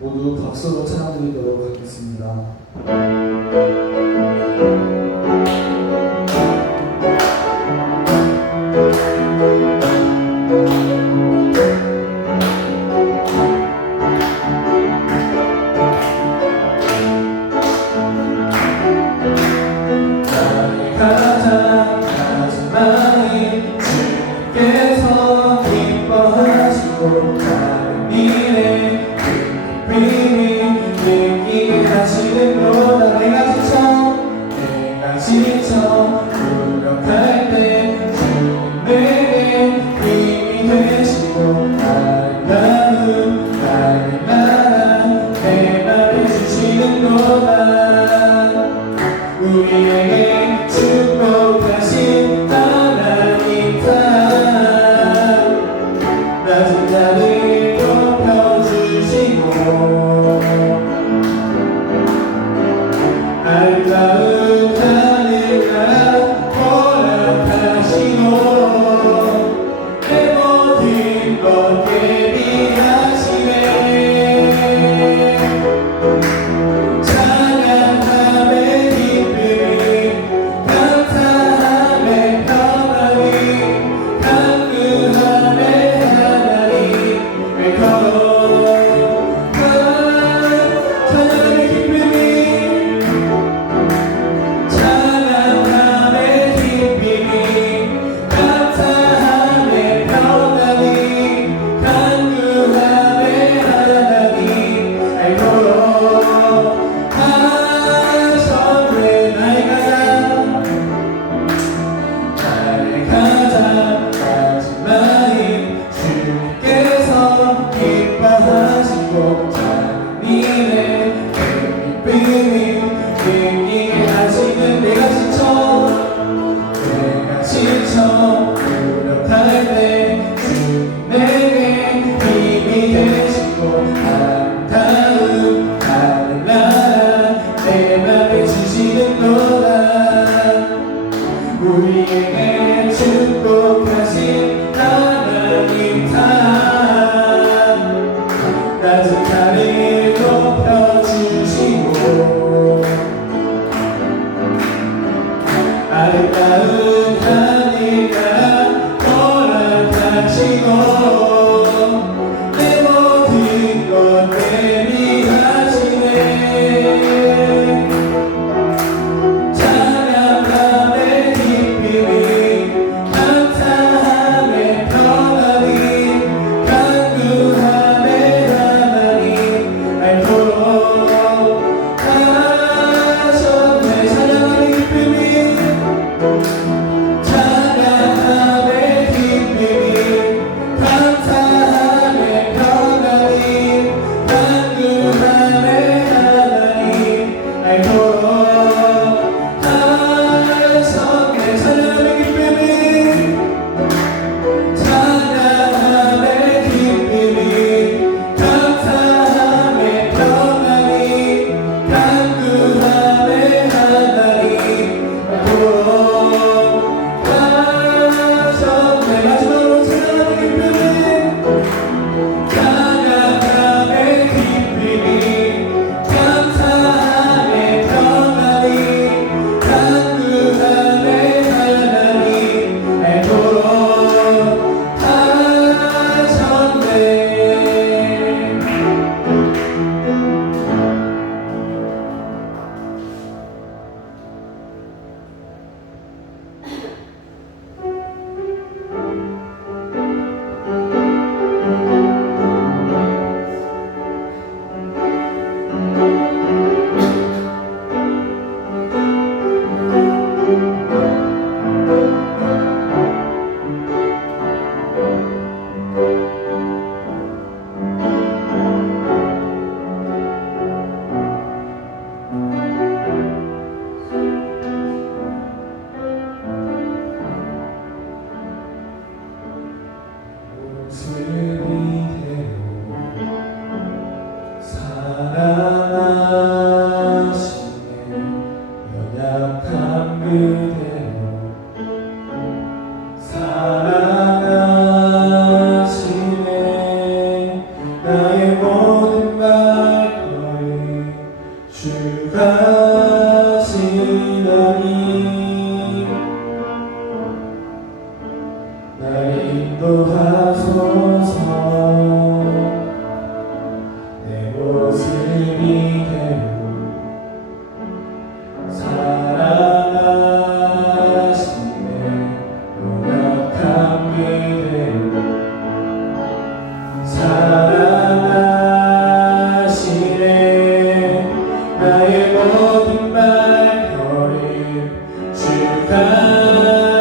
모두 박수로 찬양드리도록 하겠습니다. 우리에게 축복하신 하나님 탓 낮은 자를 높여주시고 낮은 하늘 높여주시고 아름다운 하늘과 허락하시고 내 모든 것 대리하시네 찬양함의 기쁨이 감사함의 평안이 간구함의 하나님 알도록 하셨네 찬양함의 기쁨이 찬양함의 기쁨이 감사함의 평안이 간구함의 하나님 알도록 하셨네 찬양함의 기쁨이 찬양함의 기쁨이 감사함의 평안이 간구함의 하나님 알도록 하셨네 마지막으로 찬양함의 기쁨이 찬양함의 기쁨이 감사함의 평안이 간구함의 하나님 알도록 하셨네 사랑하시네 연약한 그대로 사랑하시네 나의 모든 말거리 주가 하시다니 날 인도하소서 내 모습이 되고 사랑하시네 연약한 그대로 사랑하시네 나의 모든 말거리 주가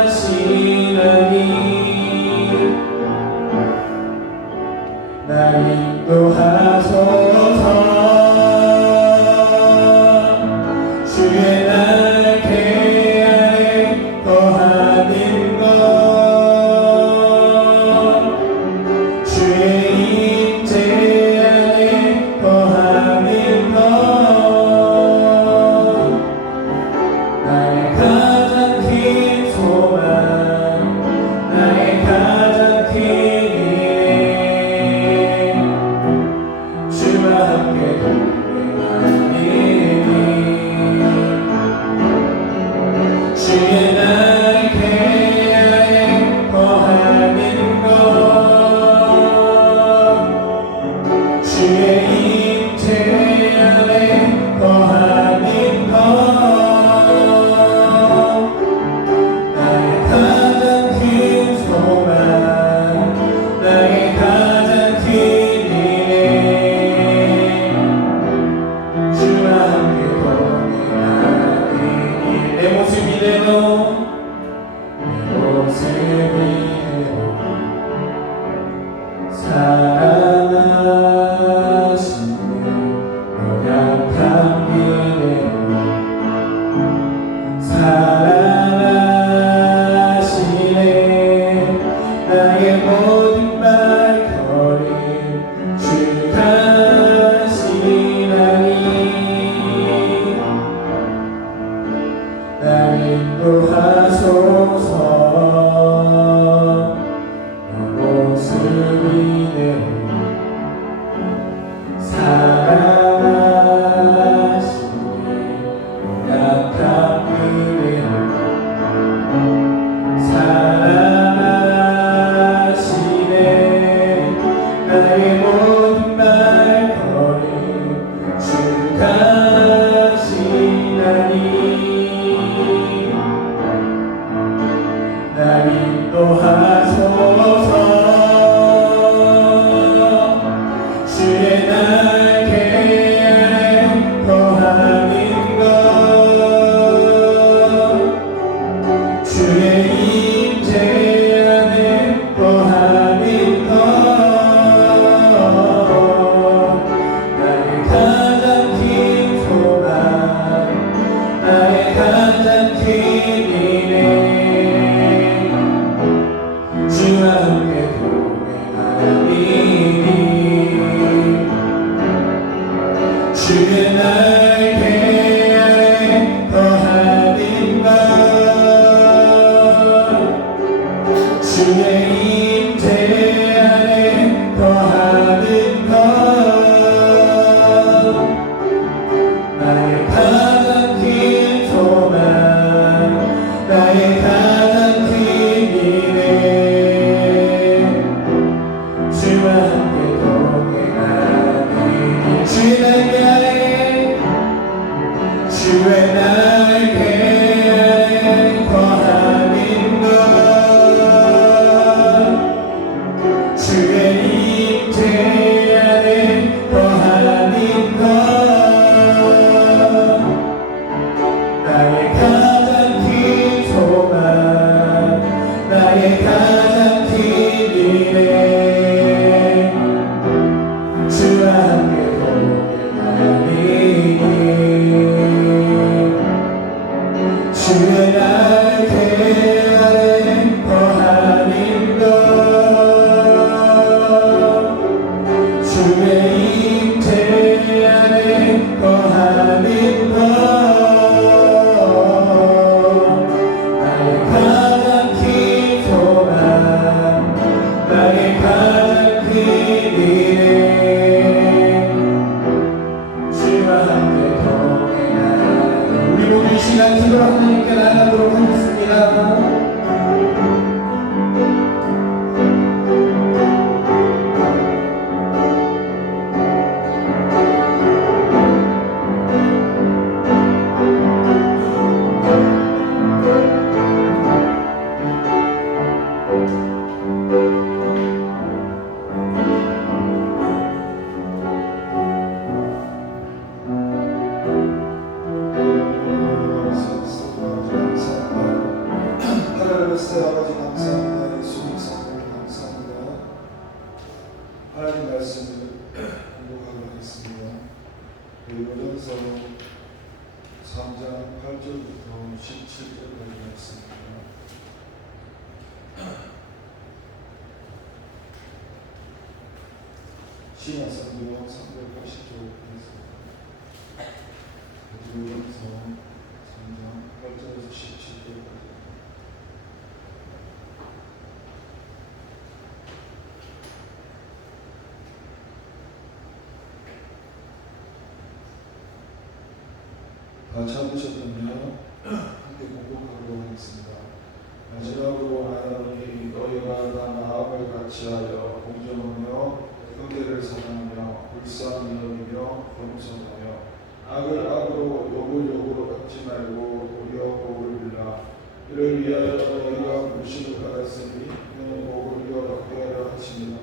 하시다니 날 인도하소서 주의 날개 아래 거하는 것 주의 임재 안에 거하는 것 나의 가장 큰 소망 나의 가장 큰 일 주와 함께 동행하니 주의 날개 아래 거하는 것 주의 임재 안에 거하는 것 나의 가장 큰 소망 나의 가장 큰 일 주와 함께 동행하니 내 모습 이대로 사랑하시네 연약한 그대로 사랑하시네 나의 모든 말거리 주가 하시나니 날 인도하소서 내 모습이 되고 주의 날개 아래 거하는 것 주의 임재 안에 거하는 것 나의 가장 큰 소망 나의 가장 큰 기대 주와 함께 동행하니 주의 날개 아래 주의 날개 아래 거하는 것 주의 임재 안에 거하는 것 나의 가장 큰 소망 나의 가장 큰 미래 주와 함께 동행하니 주의 날개 아래 거하는 것 주의 임재 안에 거하는 것 나의 가장 큰 소망 나의 가장 큰 미래 주와 함께 동행하는 우리 모두 이 시간 기도로 하나님께 나아가도록 하겠습니다. 아버지 감사합니다. 예수님 성령 감사합니다. 하나님 말씀을 공독하도록 하겠습니다. 고린도전서 3장 8절부터 17절까지 말씀입니다. 신약성경 380쪽 있습니다. 고린도전서 3장 8절에서 17절까지 다 참으셨다면 함께 공독하도록 하겠습니다. 마지막으로 하나님이 너희가 다 마음을 같이하여 공정하며 형제를 사랑하며 불쌍히 여기며 겸손하여 악을 악으로 욕을 욕으로 갚지 말고 도리어 복을 빌라. 이를 위하여 너희가 불신을 받았으니 이는 복을 이어받게 하려 하십니다.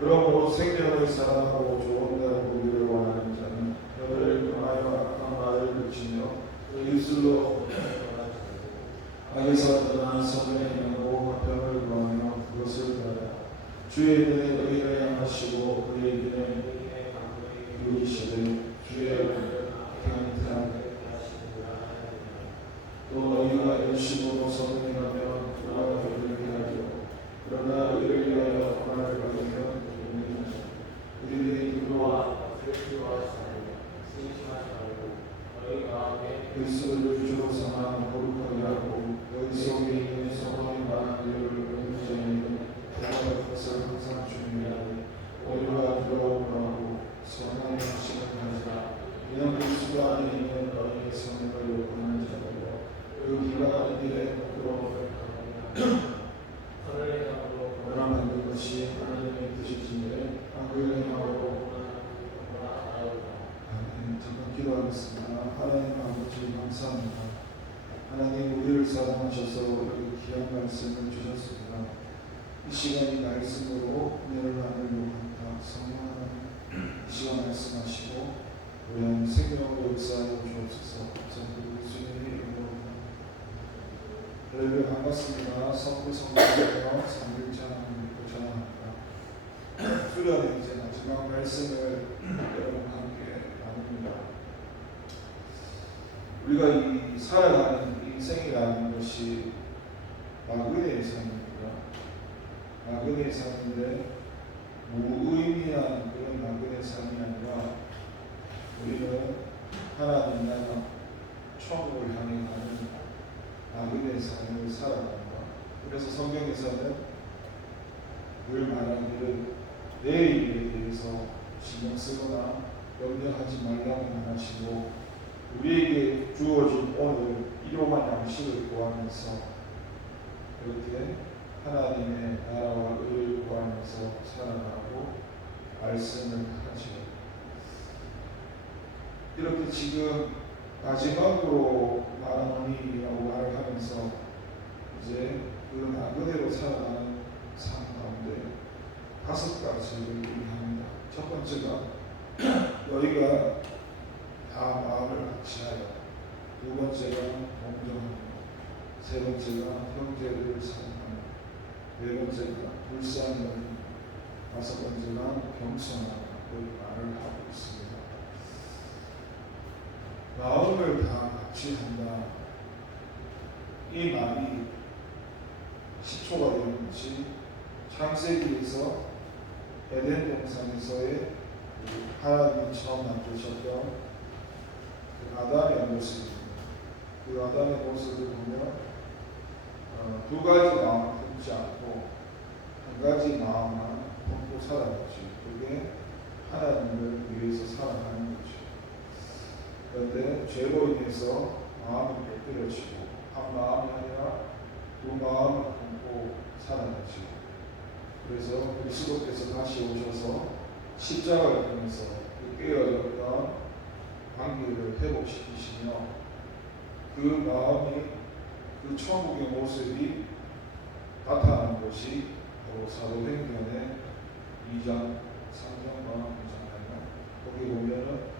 그러므로 생명을 사랑하고 좋은 날 보기를 원하는 자는 너를 금하여 악한 말을 붙이며 입술로 악에서 떠나 선을 행하고 화평을 구하며 그것을 받아 주의 눈에 의를 향하시고 그의 눈에 기울이시되 주의 평탄 또 너희가 열심으로 선을 행하며 그와 의를 위하여 그러나 의를 위하여 말을 받으면 우리들의 기도와 그리스도를 주로 삼아 거룩하게 하고 너희 속에 있는 성령의 많은 일을 은혜자에게 대화의 것을 항상 준비하되 오히려 부러움을 하고 선한 양식을 가지라. 이는 그리스도 안에 있는 너희의 성령을 요구하는 자들이요 그 기가 이들의 부러움을 너랑 만든 것이 하나님의 뜻이신데 악을 행하고 잠깐 기도하겠습니다. 하나님 아버지 감사합니다. 하나님 우리를 사랑하셔서 우리 귀한 말씀을 주셨습니다. 이 시간이 말씀으로 은혜를 나누려고 합니다. 성령 하나님 이 시간 말씀하시고 우리 안에 생명으로 역사하여 주옵소서. 감사드리고 예수님의 이름으로 할렐루야. 반갑습니다. 성부 성령이며 삼일째 하나님을 전합니다. 수련의 이제 마지막 말씀을 여러분과 함께 나눕니다. 우리가 이 살아가는 인생이라는 것이 막연의 삶입니다. 막연의 삶인데 무의미한 그런 막연의 삶이 아니라 우리는 하나님 나라 천국을 향해 가는 나그네 삶을 살아간다. 그래서 성경에서는 늘 말하기를 내 일에 대해서 신경 쓰거나 염려하지 말라고 하시고 우리에게 주어진 오늘 일용할 양식을 구하면서 그렇게 하나님의 나라와 의를 구하면서 살아가고 말씀을 하죠. 이렇게 지금 마지막으로 말하노니라고 말을 하면서 이제 그 나그네로 살아가는 삶 가운데 5가지를 얘기합니다. 첫 번째가 너희가 다 마음을 같이하여, 두 번째가 공정하며, 세 번째가 형제를 사랑하며, 네 번째가 불쌍히 여기며, 다섯 번째가 겸손하며 말을 하고 있습니다. 마음을 다 같이 한다. 이 말이 시초가 되는 것이 창세기에서 에덴 동산에서의 하나님이 처음 만드셨던 그 아담의 모습입니다. 그 아담의 모습을 보면 두 가지 마음을 품지 않고 한 가지 마음만 품고 살아가지. 그게 하나님을 위해서 살아가는 거죠. 그런데 죄로 인해서 마음이 깨뜨려지고 한 마음이 아니라 두 마음을 품고 살아가지. 그래서 그리스도께서 다시 오셔서 십자가를 통해서 그 깨어졌던 관계를 회복시키시며 그 마음이 그 천국의 모습이 나타나는 것이 바로 사도행전의 2장, 3장과 9장이에요. 거기 보면은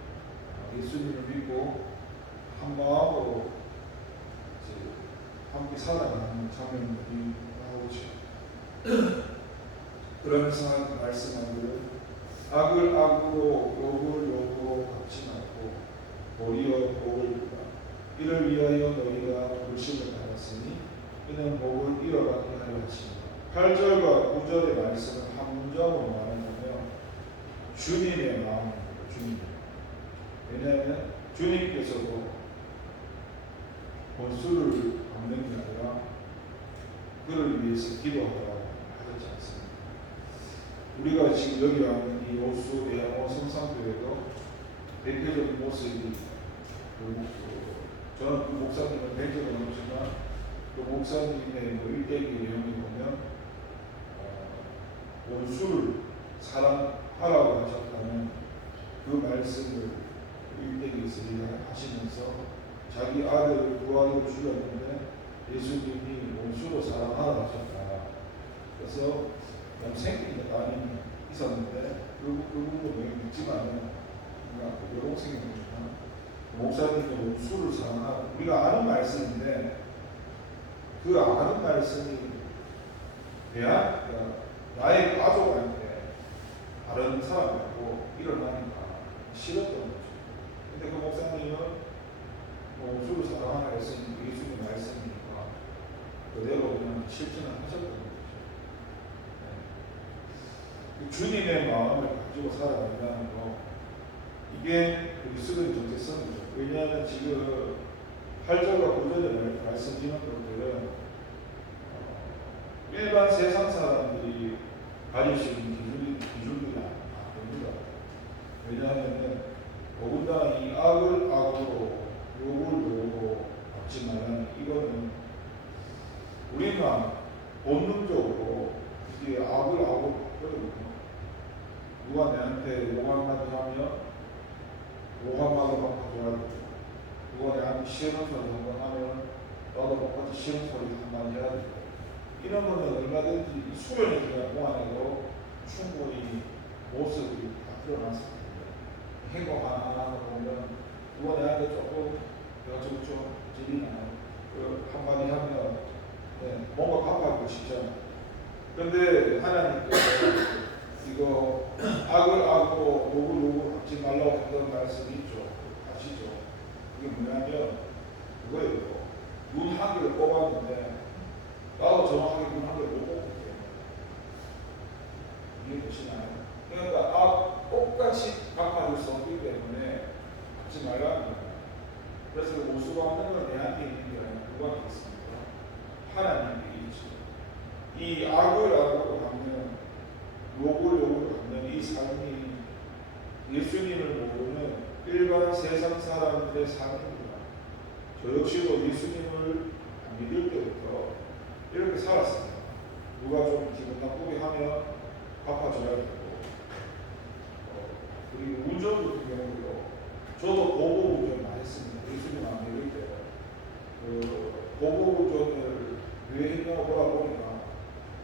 예수님을 믿고 한 마음으로 함께 살아가는 장면들이 나오죠. 그러면서 말씀하기를 악을 악으로 욕을 욕으로 갚지 말고 도리어 복을 주라. 이를 위하여 너희가 부르심을 받았으니 이는 복을 이어가게 하려 하십니다. 8절과 9절의 말씀을 한 문장으로 말하면 주님의 마음입니다. 주님. 왜냐하면 주님께서도 본수를 갚는 게 아니라 그를 위해서 기도하라고 하셨지 않습니까? 우리가 지금 여기 와 있는 이 오수 대학원 성산교회도 대표적인 모습이 저는 그 목사님을 뵌 적은 없지만 그 목사님의 일대기 내용을 보면 원수를 사랑하라고 하셨다는 그 말씀을 일대기에서 하시면서 자기 아들을 두 아들을 죽였는데 예수님이 원수로 사랑하라고 하셨다. 그래서 생기는 딸이 있었는데 그 부분을 믿지만은 여동생입니다. 목사님이 원수를 사랑하라. 우리가 아는 말씀인데 그 아는 말씀이 나의 가족한테 다른 사람하고 일어나니까 싫었던 거죠. 근데 그 목사님은 원수를 사랑하라 했으니 예수님 말씀이니까 그대로 그냥 실천을 하셨던 거죠. 주님의 마음을 가지고 살아간다는 거, 이게 그리스도의 정체성이죠. 왜냐하면 지금 8절과 9절에 말씀드리는 것들은 일반 세상 사람들이 가질 수 있는 기준들이 아닙니다. 왜냐하면 더군다나 이 악을 악으로 욕을 욕으로 갚지 말라는 이거는 우리가 본능적으로 이게 악을 악으로 바꾸거든요. 누가 내한테 욕 한마디 하면 욕 한마디만 가져야 되고, 누가 내한테 싫은 소리 한번 하면 나도 똑같이 싫은 소리 한마디 해야 되고, 이런 거는 얼마든지 수련의 기간 동안에도 충분히 모습이 다 드러났습니다. 행동 하나하나 보면 누가 내한테 조금 좀 질리나요? 한마디 하면 뭔가 갚아주고 싶잖아요. 그런데 하나님께서 이거 악을 악으로 욕을 갚지 말라고 했던 말씀이 있죠. 아시죠? 그게 뭐냐면 그거예요. 눈 한 개를 뽑았는데 나도 정확하게 눈 한 개를 못 뽑을게요. 이해되시나요? 그러니까 똑같이 갚아줄 수 없기 때문에 갚지 말라는 거예요. 그래서 우수가 없는 건 내한테 있는 게 아니라 누구한테 있습니까? 하나님께 있죠. 이 악을 하면 욕을 하면 이 삶이 예수님을 모르는 일반 세상 사람들의 삶입니다. 저 역시도 예수님을 믿을 때부터 이렇게 살았습니다. 누가 좀 기분 나쁘게 하면 갚아줘야 되고, 그리고 운전 같은 경우도 저도 보복 운전 많이 했습니다. 예수님 안 믿을 때 보복 운전을 왜 했냐고 물어보니까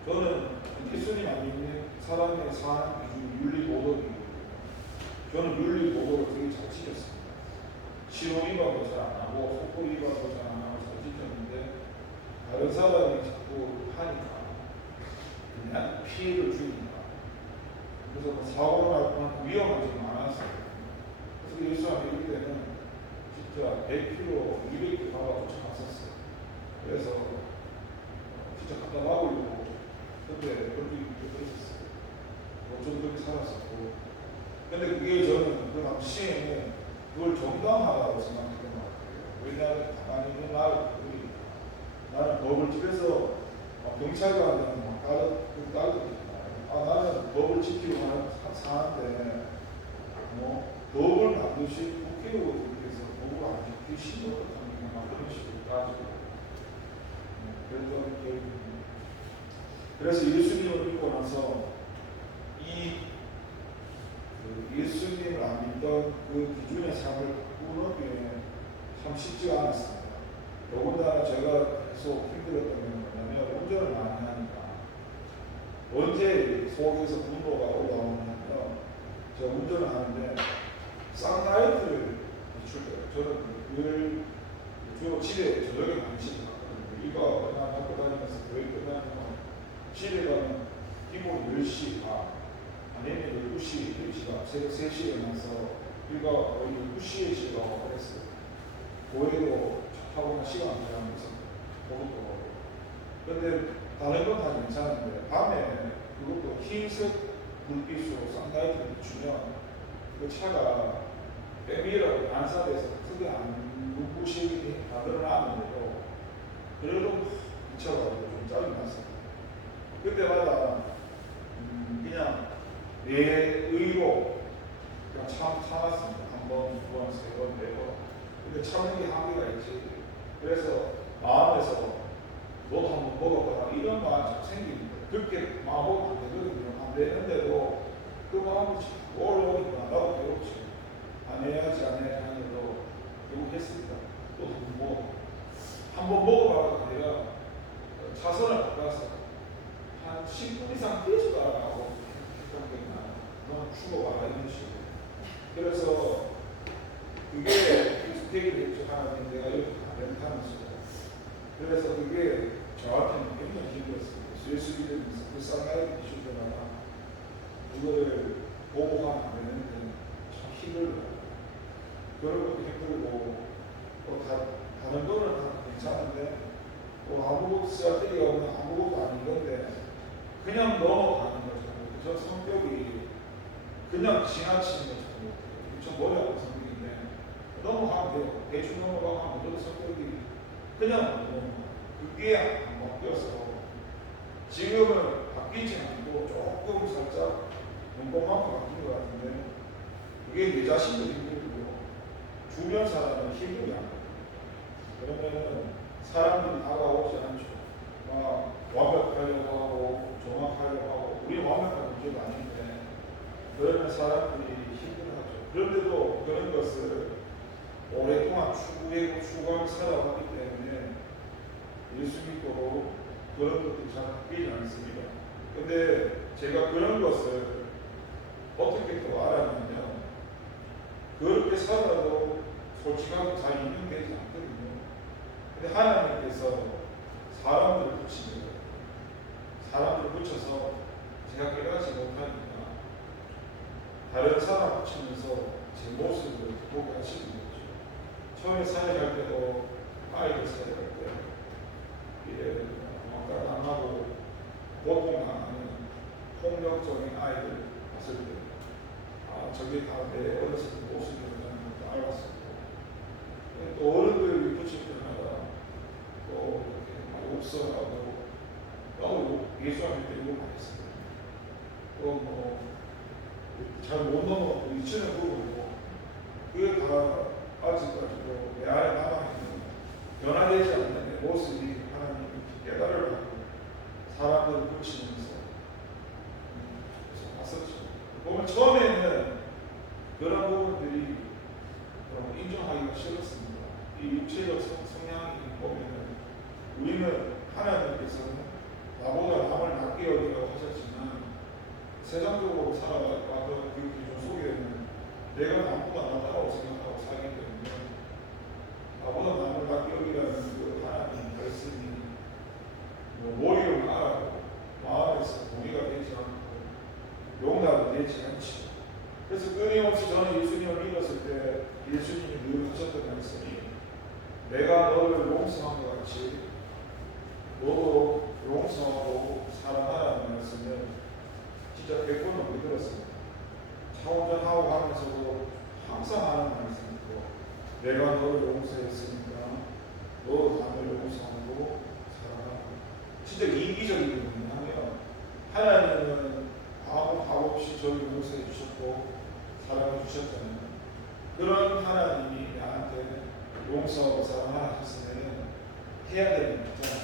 저는 예수님 안 믿는 사람의 산 기준이 윤리 도덕이거든요. 저는 윤리 도덕을 되게 잘 지켰습니다. 신호 위반도 잘 안 하고 속도 위반도 잘 안 하고 잘 지켰는데 다른 사람이 자꾸 하니까 그냥 피해를 주니까 그래서 뭐 사고를 날 뻔한 위험한 점이 많았어요. 그래서 예수 안 믿을 때는 진짜 100km, 200km 가고 쫓아갔었어요. 그래서 진짜 갖다 막으려고 그때 그렇게 있었어요. 어쩜 그렇게 살았었고. 근데 그게 저는 그 당시에는 그걸 정당하다고 생각했던 것 같아요. 왜냐하면 가만히 있는 나는 법을 집에서 경찰관들은 막 따르니까 나는 법을 지키고 사는데 뭐 법을 반드시 국회의원들께서 법을 안 지키시는 것 같은 그런 식으로 따지고 그랬던 기억이 듭니다. 그래서 예수님을 믿고 나서 이 예수님을 안 믿던 그 기준의 삶을 바꾸는 게 참 쉽지가 않았습니다. 더군다나 제가 계속 힘들었던 게 뭐냐면 운전을 많이 하니까 언제 속에서 분노가 올라오냐면 제가 운전을 하는데 쌍라이트를 비출 때요. 저는 늘 주로 집에 저녁에 간식을 갔거든요. 이거 그냥 갖고 다니면서 교회 끝나면 집에 가면 기본 10시 아니면 12시, 1시가 새벽 3시에 일어나서 우리가 거의 12시에 집에 가고 그랬어요. 고해로 타고 시간 안 지나면서 그것도 하고. 근데 다른 건 다 괜찮은데 밤에 그것도 흰색 불빛으로 쌍라이트를 비추면 그 차가 빼미라고 반사돼서 크게 안 눈부시게 만들어놨는데도 그래도 미쳐가지고 좀 짜증 났습니다. 그때마다 그냥 내 의로 그냥 참았습니다. 한 번, 두 번, 세 번, 네 번. 근데 참는 게 한계가 있지. 그래서 마음에서 너도 한번 먹어봐라 이런 마음이 자꾸 생깁니다. 그렇게 마음먹으면 안 되거든요. 안 되는데도 그 마음이 자꾸 올라오니까 나도 배웠지. 안 해야지 하는데도 결국 했습니다. 너도 한번 먹어. 한번 먹어봐라. 내가 차선을 바꿨어. 한 10분 이상 계속 따라가고 너는 죽어봐라 이런 식으로. 그래서 그게 익숙해지게 됐죠. 하나님 내가 이렇게 하면서. 그래서 그게 저한테는 굉장히 힘들었습니다. 예수 믿으면서 그 쌍라이트 비출 때마다 이거를 보고 가면 안 되는데 참 힘들더라고요. 그런 것도 힘들고 또 다른 거는 다 괜찮은데 또 아무것도 쓰잘데기가 없는 아무것도 아닌 건데 그냥 넘어가는 거죠. 저 성격이 그냥 지나치는 거죠. 저 머리 아픈 성격인데 넘어가면 돼요. 대충 넘어가면 저도 성격이 그냥 넘어가요. 그게 안 바뀌어서 지금은 바뀌지 않고 조금 살짝 눈곱만큼 바뀐 것 같은데 그게 내 자신도 힘들고 주변 사람은 힘들지 않아요. 그러면은 사람들이 다가오지 않죠. 막 완벽하려고 하고 정확하려고 하고 우리 완벽한 문제가 아닌데 그러면 사람들이 힘들어하죠. 그런데도 그런 것을 오랫동안 추구하고 살아왔기 때문에 예수 믿고도 그런 것들이 잘 바뀌지 않습니다. 근데 제가 그런 것을 어떻게 또 알았냐면 그렇게 살아도 솔직하고 잘 인정되지 않거든요. 근데 하나님께서 사람들을 붙이는 거예요. 사람들을 붙여서 제가 깨닫지 못하니까 다른 사람 붙이면서 제 모습을 보게 하시는 거죠. 처음에 사역할 때도 아이들 사역할 때 이래 막강하고 보통하는 폭력적인 아이들 봤을 때 저게 다 내 어렸을 때 모습이라는 것도 알았었고 또 아직까지도 내 안에 남아있는 변화되지 않는 내 모습이 하나님 깨달을 받고 사람들을 고치면서 봤었죠. 보면 처음에는 그런 부분들이 인정하기가 싫었습니다. 이 육체적 성향이 보면은 우리는 하나님께서는 나보다 남을 낮게 여기라고 하셨지만 세상적으로 살아왔던 그 기준 속에는 내가 남보다 낫다고 생각하고 살기 때문에 나보다 남을 낮게 여기라는 그 하나님 말씀이 머리로 알아도 마음에서 동의가 되지 않고 용납이 되지 않죠. 그래서 끊임없이 저는 예수님을 믿었을 때 예수님이 늘 하셨던 말씀이 내가 너를 용서한 것 같이 너도 용서하고 사랑하라는 말씀을 진짜 100번은 못 들었습니다. 차운전하고 가면서도 항상 하는 말씀이고 내가 너를 용서했으니까 너도 남을 용서하고 사랑하고 진짜 이기적인 부분이하면 하나님은 아무 밥 없이 저를 용서해 주셨고 사랑해 주셨잖아요. 그런 하나님이 나한테 용서하고 사랑하셨으면 해야 되는 거잖아요.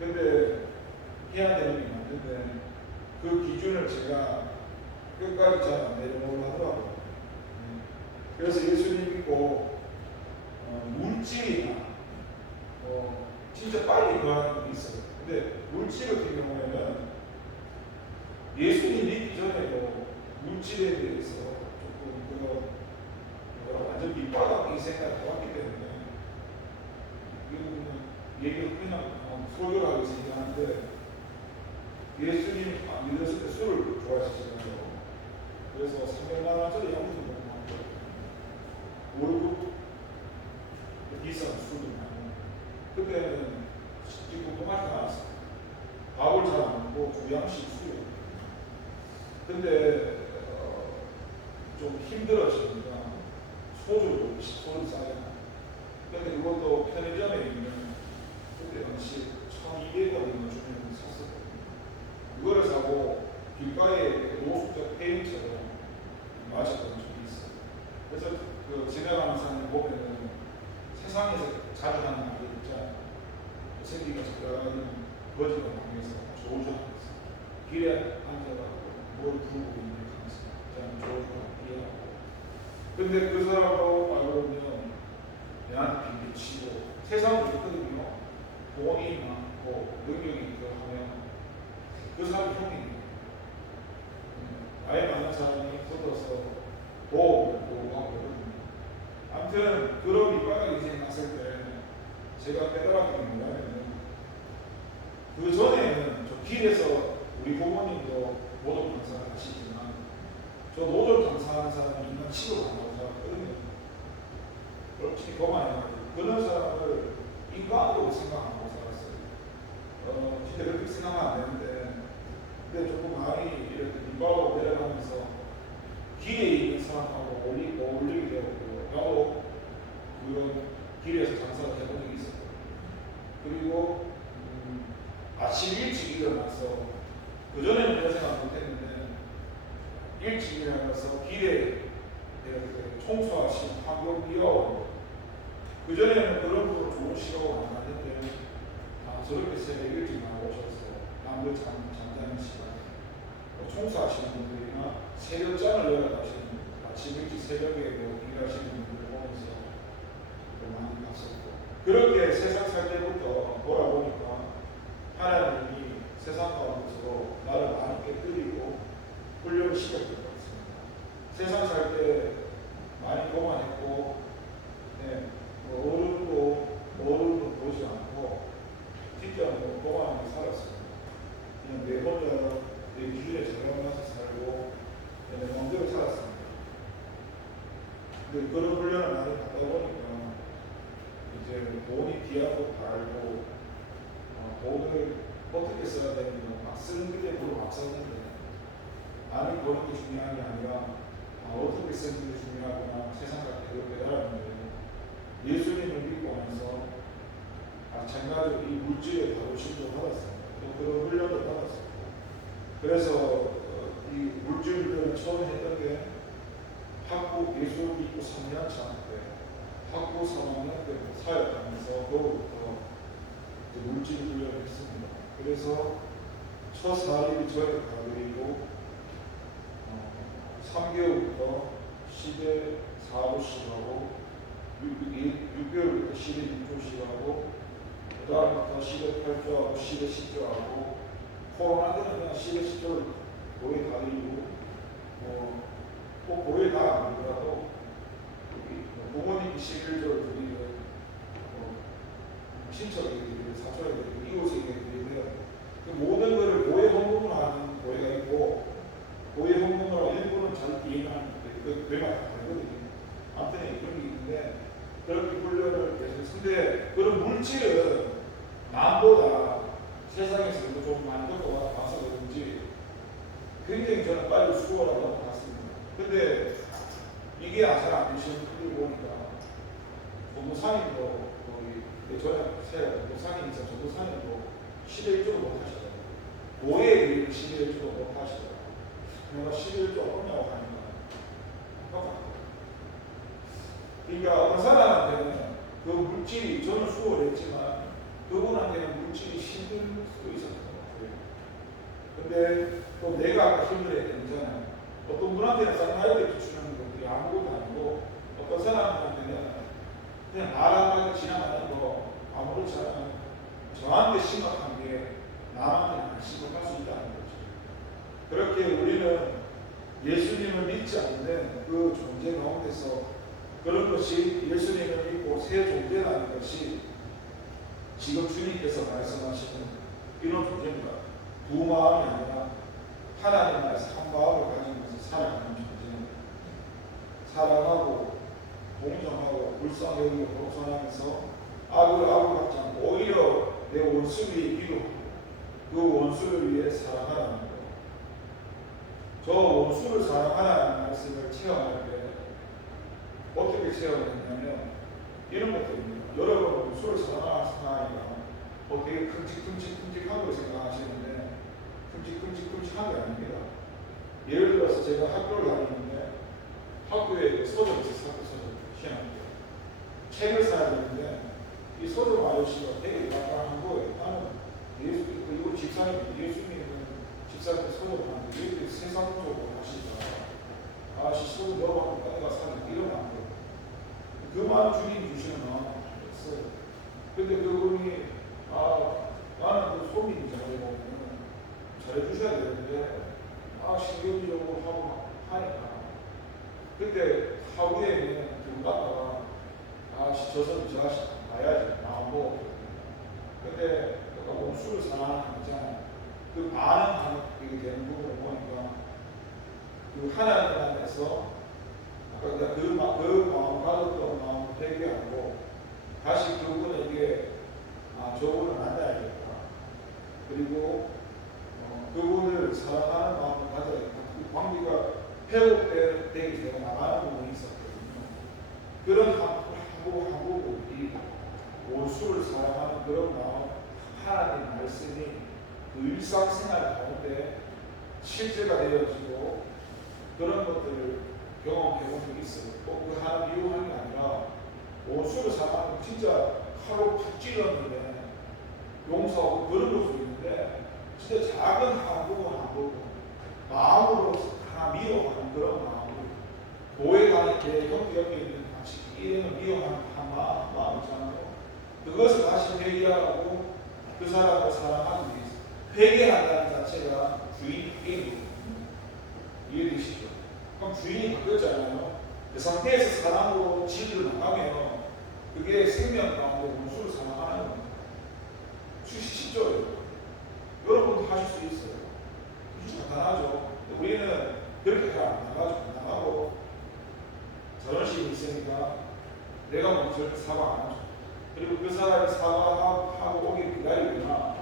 근데 해야 되는 게 맞는데 그 기준을 제가 끝까지 잘 안 내려놓으려고 하더라고요. 그래서 예수님 믿고 물질이나 진짜 빨리 변하는 게 있어요. 근데 물질 같은 경우에는 예수님 믿기 전에도 물질에 대해서 조금 완전 밑바닥이 생각해왔기 때문에 이거는 얘기를 그냥 소유하게 생각하는데 예수님 믿었을 때 술을 좋아하시잖아요. 그래서 300만 원짜리 양주도 먹고 월급 비싼 술도 많고 그때는 지금 궁금하지 않았어요. 밥을 잘 안 먹고 주양식 술이에요. 근데 좀 힘들어지니까 소주를 싸게 근데 그것도 편의점에 있는 그때 당시 1,200원이나 주면 샀었거든요. 그거를 사고 길가에 노숙자 폐인처럼 마셨던 적이 있어요. 그래서 그 지나가는 사람 보면은 세상에서 자주 하는 말이 있잖아요. 생기가 작가는 거지가 방에서 조우조하면서 길에 앉아가지고 뭘 부르고 있는 가면서 그냥 조우조하고 이해하고 근데 그 사람하고 알고 보면 내한테 빈비치고 세상은 좋거든요. 돈이 많고 능력이 있고 하면 그 사람이 형이에요. 나이 많은 사람이 걷어서 도움을 요구하거든요. 아무튼 그런 밑바닥이 생겼을 때 제가 깨달았던 게 뭐냐면 그 전에는 저 길에서 우리 부모님도 노동 강사를 하시지만 저 노동 강사하는 사람이 인간 취급을 안 하고 살았거든요. 솔직히 거만해가지고 그런 사람을 인간으로 생각하고 살았어요. 진짜 그렇게 생각하면 안 되는데 근데 조금 마음이 이렇게 밑바닥으로 내려가면서 길에 있는 사람하고 어울리게 되었고 나도 그런 길에서 장사를 해본 적이 있었거든요. 그리고 아침 일찍 일어나서 그전에는 그런 생각 못했는데 일찍 일어나서 길에 청소하시는 환경 비워 그전에는 그런 거 좋은 시간을 안 갔는데 저렇게 새벽 일찍 나오셔서 남들 잠자는 시간 청소하시는 분들이나 새벽잠을 일어나시는 분들 아침 일찍 새벽에 일하시는 분들을 보면서 많이 봤었고 그렇게 세상 살 때부터 돌아보니까 하나님이 세상 가운데서 나를 많이 깨뜨리고 훈련을 시켰던 것 같습니다. 세상 살 때 많이 고만했고 어른도 보지 않고 진짜 고만하게 살았습니다. 그냥 내 혼자 내 기준에 적용해서 살고 내 마음대로 살았습니다. 근데 그런 훈련을 많이 받다 보니까 이제 돈이 귀하고 달고 돈을 어떻게 써야 되는지 막 쓰는 게 물론 막 썼는데 많이 버는 게 중요한 게 아니라 어떻게 쓰는 게 중요하구나 세상 갈 때 깨달았는데 예수님을 믿고 나서 마찬가지로 이 물질에 바로 신도 받았습니다. 또 그런 훈련도 받았습니다. 그래서 이 물질을 처음 했던 게 한국 예수 믿고 3년 차 때 학부 3학년 때부터 사역하면서 그로부터 물질 훈련을 했습니다. 그래서 첫 사립이 저희 가족이고 3개월부터 시대 4조씩하고 6개월부터 시대 6조씩하고 그 다음부터 시대 8조하고 시대 10조하고 코로나 때는 그냥 시대 10조를 거의 다 드리고 꼭 거의 다 아니더라도 부모님이 11조를 드리는 친척에게 드리는 사촌에게 드리는 이웃에게 드리는 그 모든 것을 고해 헌금을 하는 고해가 있고 고해 헌금으로 일부는 자기 이해하는데 그 되면 다르거든요. 아무튼 그런 게 있는데 그렇게 훈련을 계속 근데 그런 물질은 남보다 세상에서 좀 많이 겪어 와서 그런지 굉장히 저는 빨리 수월하다고 봤습니다. 근데 이게 잘 안 되시는 분들 보니까 전도사님도 거기 저는 전도사님이서 전도사님도 시대 1조도 못 하시더라고요. 고해에 드리는 시대 1조도 못 하시더라고요. 내가 시대 1조 없냐고 하니까 그러니까 어떤 사람한테는 그 물질이 저는 수월했지만 그분한테는 물질이 힘들 수 있었던 것 같아요. 근데 또 내가 아까 힘들었잖아요. 어떤 분한테는 쌍라이트 주는 것들이 아무것도 아니고 어떤 사람한테는 그냥 말하다가 지나가는 거 아무렇지 않은 저한테 심각한 게 남한테는 안 심각할 수 있다는 거죠. 그렇게 우리는 예수님을 믿지 않는 그 존재 가운데서 그런 것이 예수님을 믿고 새 존재라는 것이 지금 주님께서 말씀하시는 이런 존재입니다. 두 마음이 아니라 하나님 안에서 한 마음을 가지면서 살아가는 존재입니다. 사랑하고 동정하고 불쌍히 여기고 겸손하면서 악을 받지 않고 오히려 내 원수를 이기고 그 원수를 위해 사랑하라는 것. 저 원수를 사랑하라는 말씀을 체험할 때 어떻게 체험했냐면 이런 것들입니다. 여러분 원수를 사랑하니까 되게 큼직큼직한 걸 생각하시는데 큼직큼직한 게 아닙니다. 예를 들어서 제가 학교를 다니는데 학교에 서점이 있어요. 서점 희한하게 책을 사야 되는데 이 서점 아저씨가 되게 약간 거예요. 나는 예수 그리고 예수님은 집사님 서점 하는데 이렇게 세상적으로 하시니까 아씨 서점 넣어봤는데 내가 사는 이러면 안 돼요. 그 많은 주님 주시는 마음이 없어요. 근데 그분이 나는 그 소민이 잘해보면 잘해주셔야 되는데 신경질적으로 하고 하니까 그때 하루에는 좀 갔다가 저선 저 아저씨 봐야지 마음 먹어. 근데 내가 원수를 사랑하는 거 있잖아요. 그 많은 그게 되는 부분을 보니까 그 하나님 안에서 아까 내가 그 마음 가졌던 마음을 회개하고 다시 그분에게 저분을 만나야겠다. 그리고 그분을 사랑하는 마음을 가져야겠다. 그 관계가 회복되기 전에 나가는 부분이 있었거든요. 그런 한국이 원수를 사랑하는 그런 마음, 하나님 말씀이 그 일상생활 가운데 실제가 되어지고 그런 것들을 경험해본 적이 있어요. 그 하나님 이용하는 게 아니라 원수를 사랑하는 진짜 칼로 팍 찔렀는데 용서하고 그런 것도 있는데 진짜 작은 한 부분 마음으로 하나 미워하는 그런 마음을 교회 가는 게 형제 옆에 있는 같이 이런 미워하는 한 마음 있잖아요. 그것을 다시 회개하고 그 사람을 사랑하기 위해서 회개한다는 자체가 주인이 바뀌는 이해되시죠? 그럼 주인이 바뀌었잖아요. 그 상태에서 사랑으로 지지를 나가면 그게 생명 가운데 원수를 사랑하는 겁니다. 쉽죠? 여러분도 하실 수 있어요. 간단하죠. 우리는 그렇게 잘 안 나가고 자존심이 있으니까 내가 먼저 사과 안 하죠. 그리고 그 사람이 사과하고 오길 기다리거나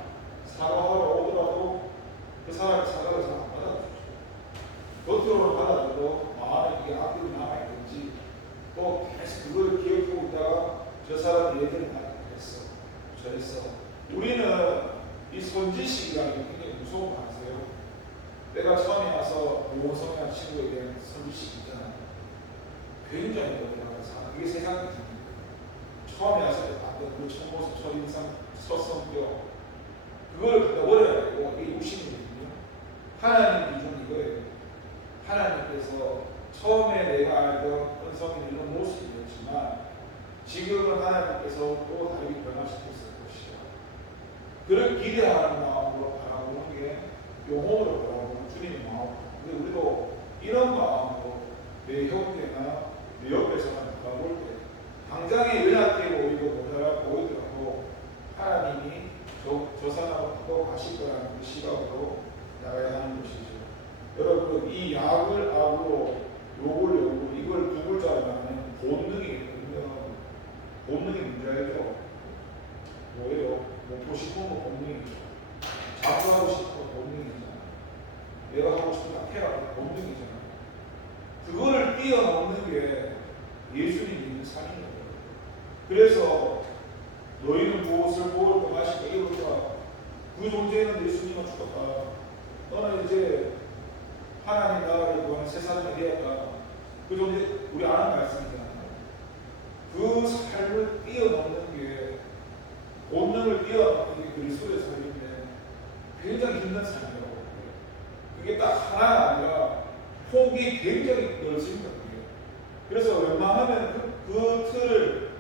사과하러 오더라도 그 사람이 사과를 잘 안 받아주죠. 겉으로는 받아줘도 마음에 이게 악들이 남아있든지 또 계속 그걸 기억하고 있다가 저 사람이 예전에 나한테 했어. 저랬어. 우리는 이 선지식이라는 게 굉장히 무서운 거 아세요? 내가 처음에 와서 모성애한 친구에 대한 선지식 있잖아요. 굉장히 어려워서 그게 세상이지. 처음에 왔을 때 봤던 그 첫모습, 첫인상, 첫성격 그걸 갖다 버려야 되고 이게 육신이거든요. 하나님 기준 이거예요. 하나님께서 처음에 내가 알던 은성이 이런 모습이었지만 지금은 하나님께서 또 다르게 변화시켰을 것이다. 그를 기대하는 마음으로 바라보는 게 영혼으로 바라보는 주님의 마음. 근데 우리도 이런 마음으로 내 형제나 내 옆에서 바라볼 때 당장에 연약해 보이고 모자라 보이더라도 하나님이 저 사람을 바꿔 가실 거라는 그 시각으로 나가야 하는 것이죠. 여러분 이 약을 악으로 욕을 욕을 이걸 두 글자로 하면 본능이거든요. 본능이 문제죠. 뭐예요? 먹고 싶은 거 본능이죠. 자꾸 하고 싶은 거 본능이잖아. 내가 하고 싶은 거 해라 본능이잖아. 그거를 뛰어넘는 게 예수님이 있는 삶이에요. 그래서 너희는 무엇을 먹을 거 마실 거 이것과 그 존재는 예수님은 죽었다. 너는 이제 하나님 나라를 구하는 새 사람이 되었다. 그 존재 우리 아는 말씀이잖아요. 그 삶을 뛰어넘는 게 본능을 뛰어넘는 게 그리스도의 삶인데 굉장히 힘든 삶이라고. 그게 딱 하나가 아니라 폭이 굉장히 넓습니다. 그게. 그래서 웬만하면 그 틀을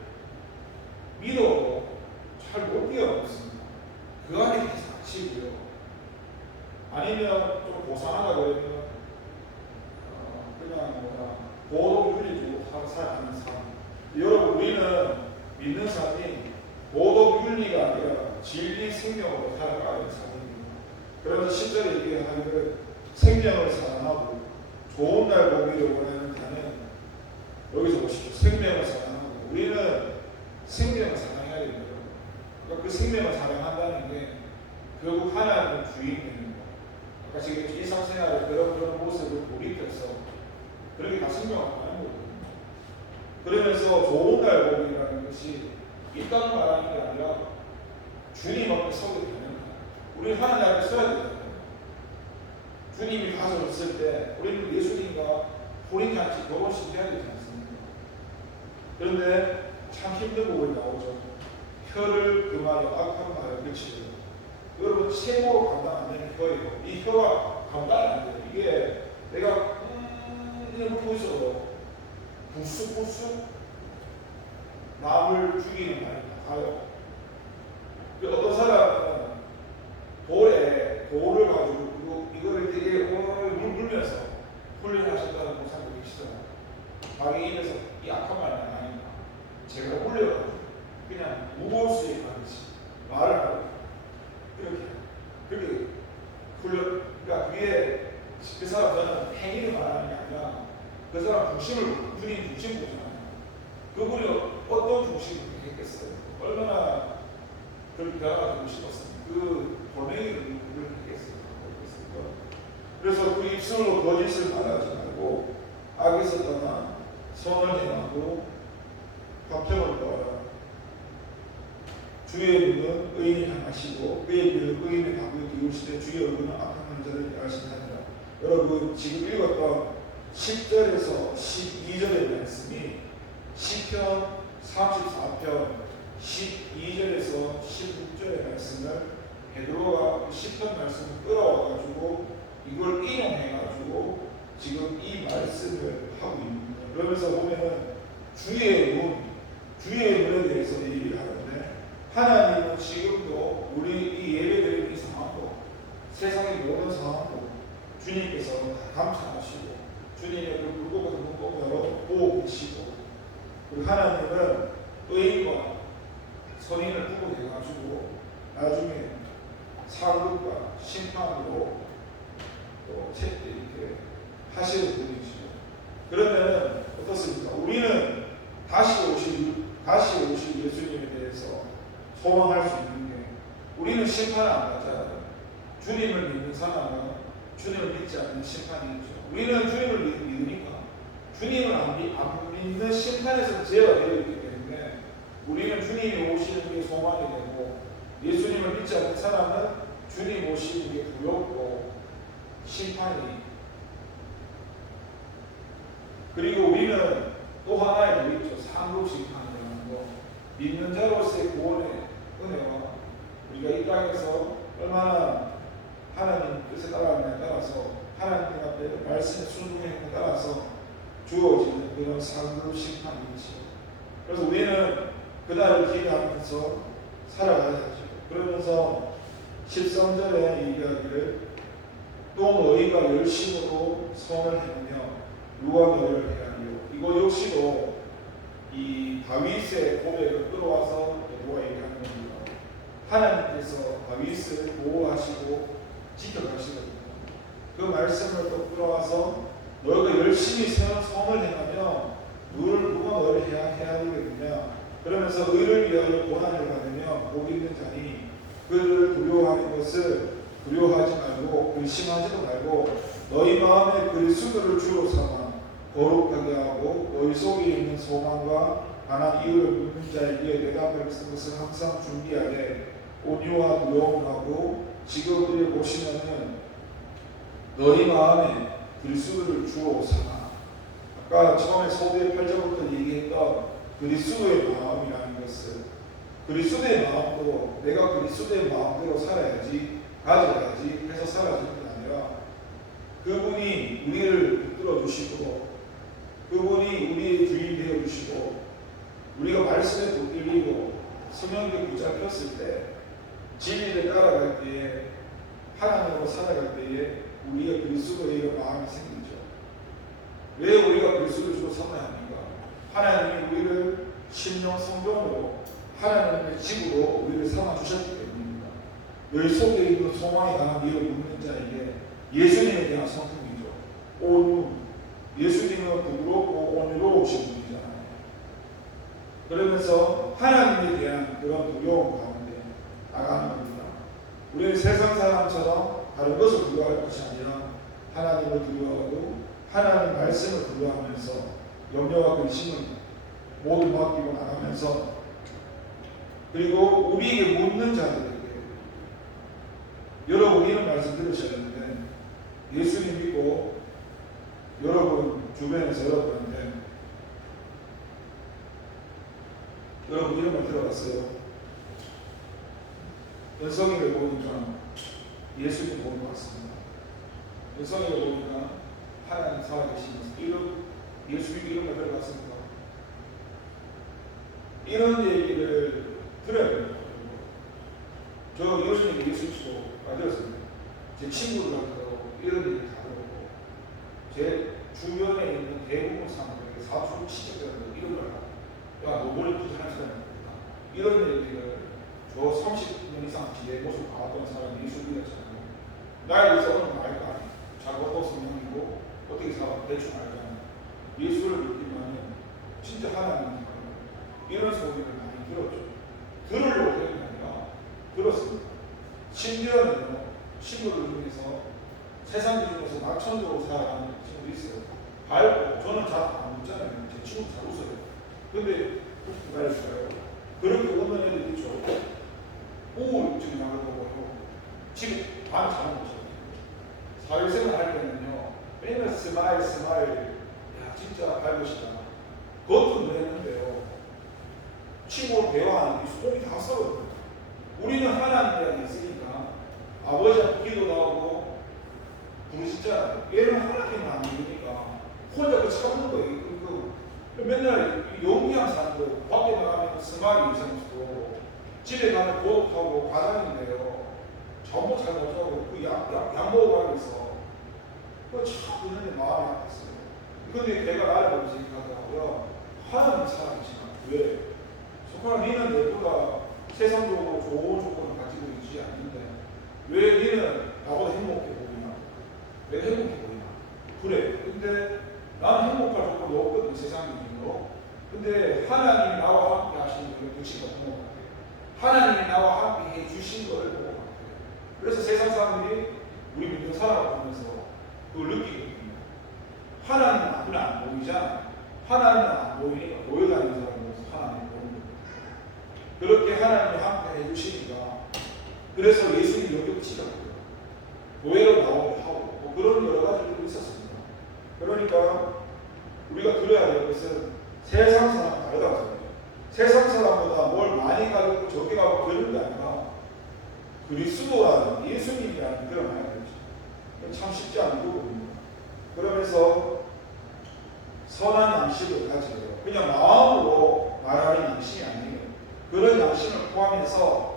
믿어도 잘 못 뛰어넘습니다. 그 안에 계속 갇히고요. 아니면 좀 고상하다 그러면 그냥 보도윤리 주고 살아가는 삶. 여러분 우리는 믿는 삶이 보도윤리가 아니라 진리 생명으로 살아가는 삶입니다. 그래서 10절에 얘기하는 생명을 사랑하고 좋은 날 보기를 원하는 자는 여기서 보십시오. 생명을 사랑하고 우리는 생명을 사랑해야 됩니다. 그러니까 그 생명을 사랑한다는 게 결국 하나님의 주인되는 거. 아까 지금 일상생활에 그런 모습을 돌이켜서 그렇게 다 생명을 하는 거거든요. 그러면서 좋은 날 보기라는 것이 있다는 말하는 게 아니라 주님 앞에 서게 되는 거예요. 우리 하나님 앞에 서야 되잖아요. 주님이 가셨을 때 우리는 예수님과 혼인잔치 결혼식 해야 되지 않습니까? 그런데 참 힘든 부분이 나오죠. 혀를 금하여 악한 말을 그치고 여러분 최고 감당 안 되는 혀예요. 이 혀가 감당이 안 돼요. 이게 내가 이렇게 보고 있어도 부스부스 남을 죽이는 말이 나가요. 어떤 사람은 돌을 가지고 이거를 되게 물 불면서 훈련하셨다는 목사님도 계시잖아요. 자기 입에서 이 악한 말이 나가니까 제가 올려가지고 그냥 무거울 수 있는 말을 하고 그렇게 훈련. 그러니까 그게 그 사람 저는 행위를 말하는 게 아니라 그 사람 중심을 주님 중심 보잖아요. 그분이 어떤 중심을 했겠어요? 얼마나 그런 변화가 되고 싶었습니까? 그 돌멩이를 그걸 했겠어요. 그래서 그 입술로 거짓을 말하지 말고 악에서 떠나 선을 행하고 화평을 구하라. 주의 눈은 의인을 향하시고 그의 귀는 의인의 방구에 기울시되 주의 얼굴은 악한 자를 향하시느니라. 여러분 지금 읽었던 10절에서 12절의 말씀이 시편 34편 12절에서 16절의 말씀을 베드로가 시편 말씀을 끌어와가지고 이걸 인용해가지고 지금 이 말씀을 하고 있는 거예요. 그러면서 보면은 주의 눈에 대해서 얘기를 하는데 하나님은 지금도 우리 이 예배드리는 이 상황도 세상의 모든 상황도 주님께서 다 감찰하시고 주님의 그 붉고 눈동자로 보고 계시고 그리고 하나님은 의인과 선인을 구분해가지고 나중에 상급과 심판으로 또 이렇게 하시는 분이시죠. 그러면 어떻습니까? 우리는 다시 오실 예수님에 대해서 소망할 수 있는 게 우리는 심판을 안 받잖아요. 주님을 믿는 사람은 주님을 믿지 않는 심판이 있죠. 우리는 주님을 믿으니까 주님을 안 믿는 심판에서 제어되어 있기 때문에 우리는 주님이 오시는 게 소망이 되고 예수님을 믿지 않는 사람은 주님 오시는 게 두렵고 심판이. 그리고 우리는 또 하나의 게 있죠. 상급 심판이라는 거. 믿는 자로서의 구원의 은혜와 우리가 이 땅에서 얼마나 하나님 뜻에 따라가느냐에 따라서 하나님 앞에 말씀의 순종에 따라서 주어지는 그런 삶으로 심판이죠. 그래서 우리는 그날을 기대하면서 살아가야죠. 그러면서 13절에 이 이야기를 또 너희가 열심으로 선을 행하며 누가 너희를 해하리요. 이거 역시도 이 다윗의 고백을 끌어와서 누가 얘기하는 겁니다. 하나님께서 다윗을 보호하시고 지켜가시거든요. 그 말씀을 또 끌어와서 너희가 열심히 선을 행하며 누가 너를 해하리겠느냐. 그러면서 의를 위하여 고난을 받으며 복 있는 자니 그를 두려워하는 것을 두려워하지 말고 근심하지도 말고 너희 마음에 그리스도를 주로 삼아 거룩하게 하고 너희 속에 있는 소망과 가난 이유를 묻는 자에게 대답할 것을 항상 준비하되 온유와 두려움을 하고 지금 우리 보시면은 너희 마음에 그리스도를 주로 삼아. 아까 처음에 소부의 8절부터 얘기했던 그리스도의 마음이라는 것을 그리스도의 마음도 내가 그리스도의 마음대로 살아야지 가져야지 해서 살아지는 게 아니라 그분이 우리를 붙들어 주시고 그분이 우리의 주인 되어 주시고 우리가 말씀에 붙들리고 성령의 붙잡혔을 때 진리를 따라갈 때에 하나님으로 살아갈 때에 우리가 그리스도의 마음이 생기죠. 왜 우리가 그리스도를 주로 삼아야 합니까? 하나님이 우리를 심령 성전으로 하나님의 집으로 우리를 삼아 주셨기 때문입니다. 너희 속에 있는 소망이 강한 이를 묻는 자에게 예수님에 대한 성품이죠. 온유. 예수님은 부드럽고 온유로우신 분이잖아요. 그러면서 하나님에 대한 그런 두려움 가운데 나가는 겁니다. 우리는 세상 사람처럼 다른 것을 두려워할 것이 아니라 하나님을 두려워하고 하나님 말씀을 두려워하면서 염려와 근심을 모두 맡기고 나가면서 그리고 우리에게 묻는 자들에게 여러분 이런 말씀 들으셨는데 예수님 믿고 여러분 주변에서 여러분한테 여러분 이런 말 들어봤어요. 연성이를 보니까 예수님 보는 것 같습니다. 연성이를 보니까 하나님 살아계시면서 이런 예수님 이런 말 들어봤습니까? 이런 얘기를 들어야 됩니다. 저 이런 얘기 예수 믿고 만들었습니다. 제 친구들한테도 이런 얘기 다 들었고 제 주변에 있는 대부분 사람들에게 사주 시적들한테 이런 걸 하고 야 너 머리 부자한 사람이구나 이런 얘기를 저 30년 이상 뒤에 모습 봐왔던 사람이 예수 믿었잖아요. 나에 대해서 어느 거 알까? 자기가 어떤 성향이고 어떻게 살아 대충 알잖아요. 예수를 믿기만은 진짜 하나님 이런 소리를 많이 들었죠. 들으려고 되는 게 아니라 들었습니다. 심지어는 친구들 중에서 세상 기준에서 낙천적으로 살아가는 친구도 있어요. 밝고 저는 잘 안 웃잖아요. 제 친구 잘 웃어요. 근데 누가 있어요? 그렇게 웃는 애들 있죠. 우울증 나가고 집에 반 잠을 못 자요. 사회생활 할 때는요. 매일 스마일 야 진짜 밝으시다. 그것도 했는데요. 친구 대화하는 게 속이 다 썩어요. 우리는 하나님이라는 게 있으니까 아버지한테 기도도 하고 부르시잖아요. 얘는 하나님은 안 믿으니까 혼자 그 참는 거예요. 맨날 용기한 사람들 밖에 나가면 스마일 이상도 집에 가면 고독하고 과장인데요. 전부 잘 못하고 그 약 먹어가고 있어. 참 그런 마음이 아팠어요. 근데 내가 나를 보면서 생각하더라고요. 하나님 살아계시나? 왜? 정말 니는 내보다 세상적으로 좋은 조건을 가지고 있지 않는데 왜 니는 나보다 행복해 보이나? 왜 행복해 보이나? 그래. 근데 나는 행복할 조건이 없거든 세상적으로. 근데 하나님이 나와 함께 하시는 걸 붙이고 보는 것 같아요. 하나님이 나와 함께 해주신 걸 보는 것 같아요. 그래서 세상 사람들이 우리 믿는 사람을 보면서 그걸 느끼거든요. 하나님은 앞에 안 보이잖아. 하나님은 안 보이니까 모여다니는 사람으로서 하나님을 보는 거예요. 그렇게 하나님이 함께 해주시니까 그래서 예수님 여기 붙이더라고요. 교회로 나오게 하고 뭐 그런 여러 가지들이 있었습니다. 그러니까 우리가 들어야 될 것은 세상 사람 다르다고 생각해요. 세상 사람보다 뭘 많이 가졌고 적게 가고 그런 게 아니라 그리스도라는 예수님이라는 그런 말이죠. 참 쉽지 않은 부분입니다. 그러면서 선한 양심을 가져요. 그냥 마음으로 말하는 양심이 아니에요. 그런 양심을 포함해서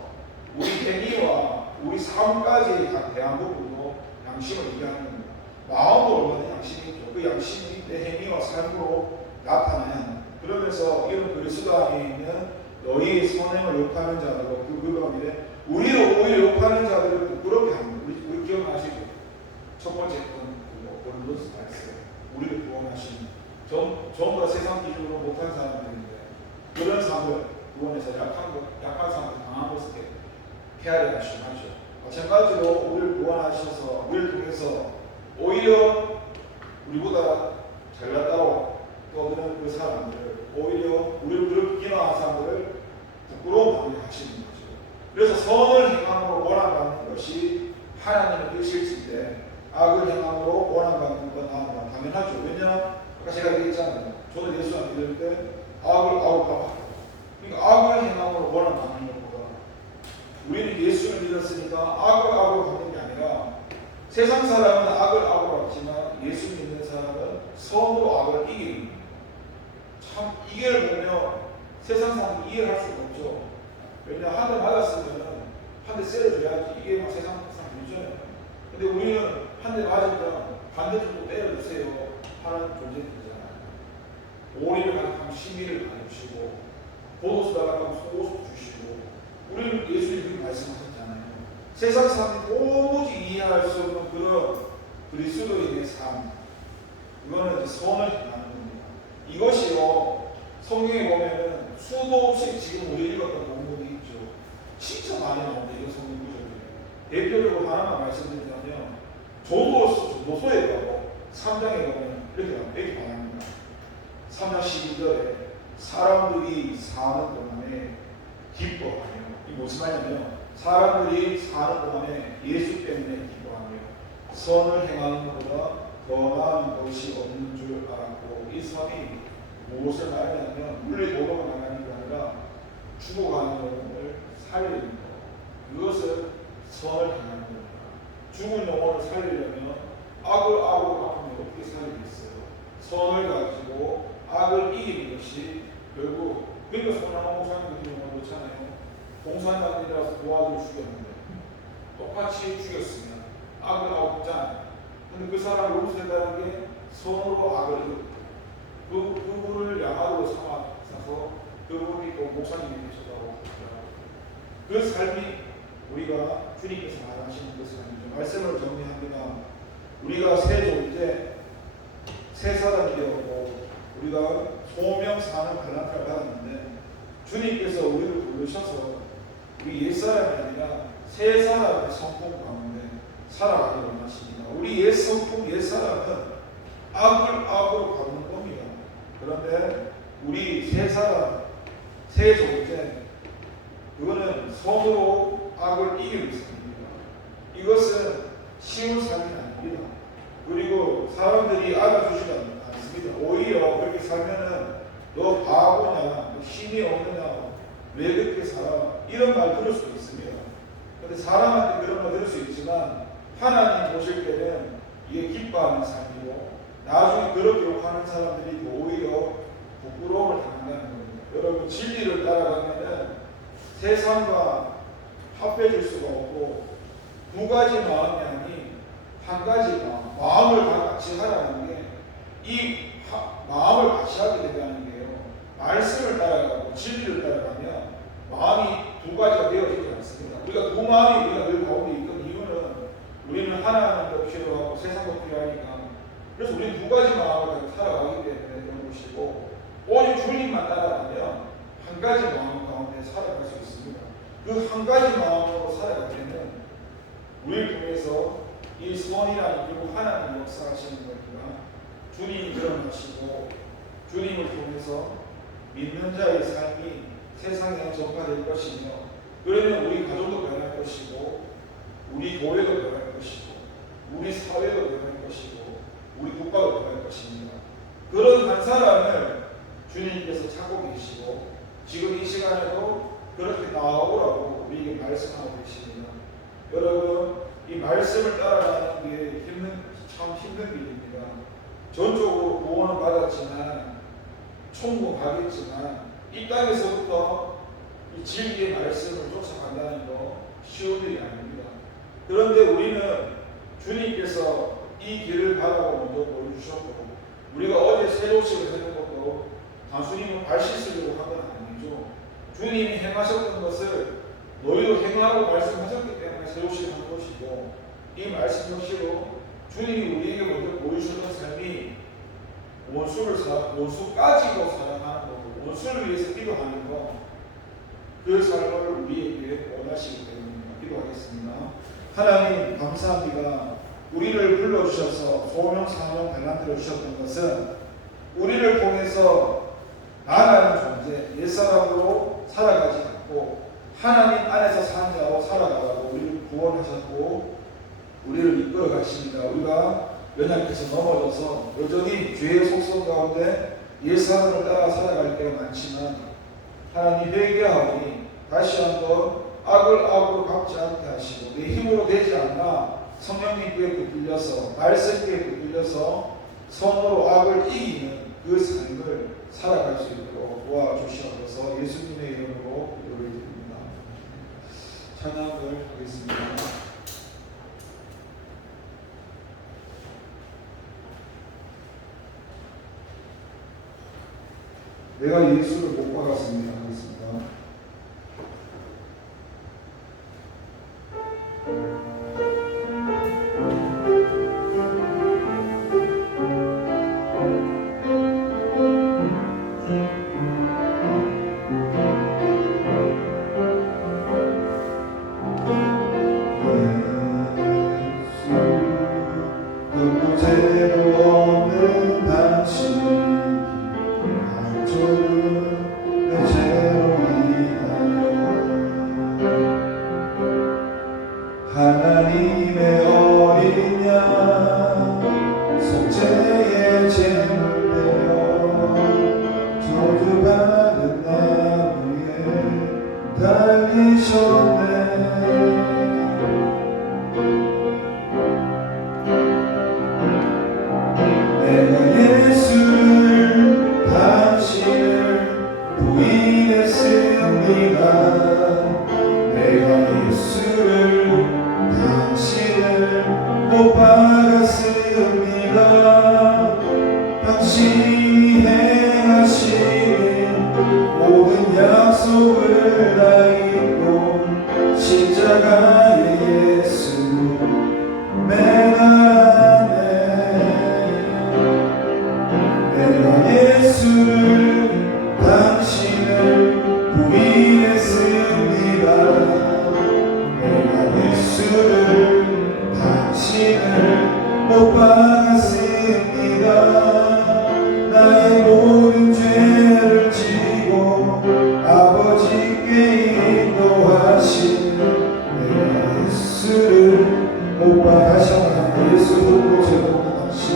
우리 행위와 우리 삶까지 다 대한 부분도 양심을 얘기하는 겁니다. 마음으로 얻는 양심이 있죠. 그 양심이 내 행위와 삶으로 나타나야 합니다. 그러면서 이런 그리스도 안에 있는 너희 선행을 욕하는 자들과 그 가운데 우리를 오히려 욕하는 자들을 부끄럽게 합니다. 우리 기억나시죠? 첫 번째 건 본론스 말씀. 우리를 구원하시는 전부 다 세상 기준으로 못한 사람들인데 그런 사람을 구원해서 약한 사람을 강한 것을 헤아려 하시죠. 마찬가지로 우리를 구원하셔서 우리를 통해서 오히려 우리보다 잘났다고 떠드는 그 사람들을 오히려 우리를 그렇게 비난한 사람들을 부끄러워하게 하시는 거죠. 그래서 선을 행함으로 원함받는 것이 하나님의 뜻일진데 악을 행함으로 원함받는 건 당연하죠. 왜냐? 아까 제가 얘기했잖아요. 저는 예수 안 믿을 때 악을 받았고 그러니까 악을 행함으로 원함받는 것보다 우리는 예수를 믿었으니까 악을 받는 게 아니라 세상 사람은 악을 받지만 예수 믿는 사람은 선으로 악을 이기는 거예요. 참 이해를 보면 세상 사람은 이해를 할 수가 없죠. 왜냐 한 대 맞았으면 한 대 때려줘야지 이게 막 세상 사람이잖아요. 근데 우리는 한 대 맞으면 반대쪽도 때려주세요 하는 존재들이잖아요. 오리를 가득하면 시미를 가르치고 보도수 나가면 속옷을 주시고 우리는 예수님이 그렇게 말씀하셨잖아요. 세상 사람이 도무지 이해할 수 없는 그런 그리스도인의 삶 이거는 이제 선을 행하는 겁니다. 이것이요 성경에 보면은 수도 없이 지금 우리 읽었던 본문이 있죠. 진짜 많이 나오는데 이거 성경 구절이에요. 대표적으로 하나만 말씀드리자면 조도서에 가고 3장에 가면 이렇게 말합니다. 3장 12절에 사람들이 사는 동안에 기뻐하며 이 무슨 말이냐면 사람들이 사는 동안에 예수 때문에 기뻐하며 선을 행하는 것보다 더 나은 것이 없는 줄 알았고 이 선이 무엇을 말하냐면 물리 도덕을 말하는 게 아니라 죽어가는 영혼을 살리는 것 그것을 선을 행하는 겁니다. 죽은 영혼을 살리려면 악을 갚으면 어떻게 살리겠어요? 선을 가지고 악을 이기는 것이 결국 그러니까 손양호 목사님 같은 경우는 그렇잖아요. 공산당이라서 고아들을 죽였는데 똑같이 죽였으면 악을 갚잖아요. 근데 그 사람을 용서했다는 게 선으로 악을 이겼고 그분을 양아로 삼아서 그분이 또 목사님이 되셨다고 그 삶이 우리가 주님께서 말하시는 것은 아니죠. 말씀을 정리합니다. 우리가 새 존재 새 사람이 되었고 우리가 소명 사는 발람을 받았는데 주님께서 우리를 부르셔서 우리 옛사람이 아니라 새 사람의 성품 가운데 살아가기를 원하십니다. 우리 옛 성품 옛사람은 악으로 가는 겁니다. 그런데 우리 새 사람 새 존재 그거는 선으로 악을 이기는 삶입니다. 이것은 쉬운 삶이 아닙니다. 그리고 사람들이 알아주지도 않습니다. 오히려 그렇게 살면은 너 바보냐, 너 힘이 없느냐, 왜 그렇게 살아? 이런 말 들을 수 있습니다. 그런데 사람한테 그런 말 들을 수 있지만 하나님 보실 때는 이게 기뻐하는 삶이고 나중에 그렇게 욕하는 사람들이 오히려 부끄러움을 당한다는 겁니다. 여러분 진리를 따라가면은 세상과 합해질 수가 없고 두 가지 마음이 아닌 한 가지 마음을 같이 하라는 게 이 마음을 같이 하게 된다는 게요. 말씀을 따라가고 진리를 따라가면 마음이 두 가지가 되어지지 않습니다. 우리가 두 마음이 우리가 늘 가운데 있던 이유는 우리는 하나님도 필요하고 세상도 필요하니까 그래서 우리는 두 가지 마음을 살아가기 때문에 그런 것이고 오직 주님만 따라가면 한 가지 마음 가운데 살아갈 수 있습니다. 그 한 가지 마음으로 살아갈 때는 우리를 통해서 이 선이라는 결국 하나님 역사하시는 겁니다. 주님이 드러나시고 주님을 통해서 믿는 자의 삶이 세상에 전파될 것이며 그러면 우리 가족도 변할 것이고 우리 교회도 변할 것이고 우리 사회도 변할 것이고 우리 국가도 변할 것입니다. 그런 한 사람을 주님께서 찾고 계시고 지금 이 시간에도 그렇게 나오라고 우리에게 말씀하고 계십니다. 여러분, 이 말씀을 따라가는 게 참 힘든 일입니다. 전적으로 구원을 받았지만 천국 가겠지만 이 땅에서부터 이 진리의 말씀을 쫓아간다는 거 쉬운 일이 아닙니다. 그런데 우리는 주님께서 이 길을 바라고 먼저 보여주셨고, 우리가 어제 새로식을 하는 것도 단순히 발 씻으려고 한 건 아니죠. 주님이 행하셨던 것을 너희도 행하라고 말씀하셨기 때문에 새로식을 한 것이고, 이 말씀 역시로 주님이 우리에게 먼저 보여주셨던 삶이 원수까지도 사랑하는 거고, 원수를 위해서 기도하는 거, 그 삶을 우리에게 원하시기 때문입니다. 기도하겠습니다. 하나님 감사합니다. 우리를 불러주셔서 소명, 사명, 달란트를 주셨던 것은 우리를 통해서 나라는 존재, 옛사람으로 살아가지 않고 하나님 안에서 사는 자로 살아가라고 우리를 구원하셨고 우리를 이끌어 가십니다. 우리가 연약해서 넘어져서 여전히 죄의 속성 가운데 옛사람을 따라 살아갈 때가 많지만 하나님 회개하오니 다시 한번 악을 악으로 갚지 않게 하시고 내 힘으로 되지 않나 성령님께 붙들려서 말씀께 붙들려서 손으로 악을 이기는 그 삶을 살아갈 수 있도록 도와주시옵소서. 예수님의 이름으로 기도를 드립니다. 찬양을 하겠습니다. 내가 예수를 못 박았습니다. 하겠습니다. 하나님의 어린 양 속죄의 제물 되어 저주받은 나무에 달리셨네. 내가 예수를 당신을 부인했습니다. 내가 예수를 당신을 못 박았습니다. 당신이 행하신 모든 약속을 다 잊고 십자가에 예수 매달았네. 내가 예수를 당신을 부인했습니다. 내가 예수를 당신을 못 박았습니다. 나의 모든 죄를 지고 아버지께 인도하신 내가 예수를 못 박았습니다. 예수로 제공한 당신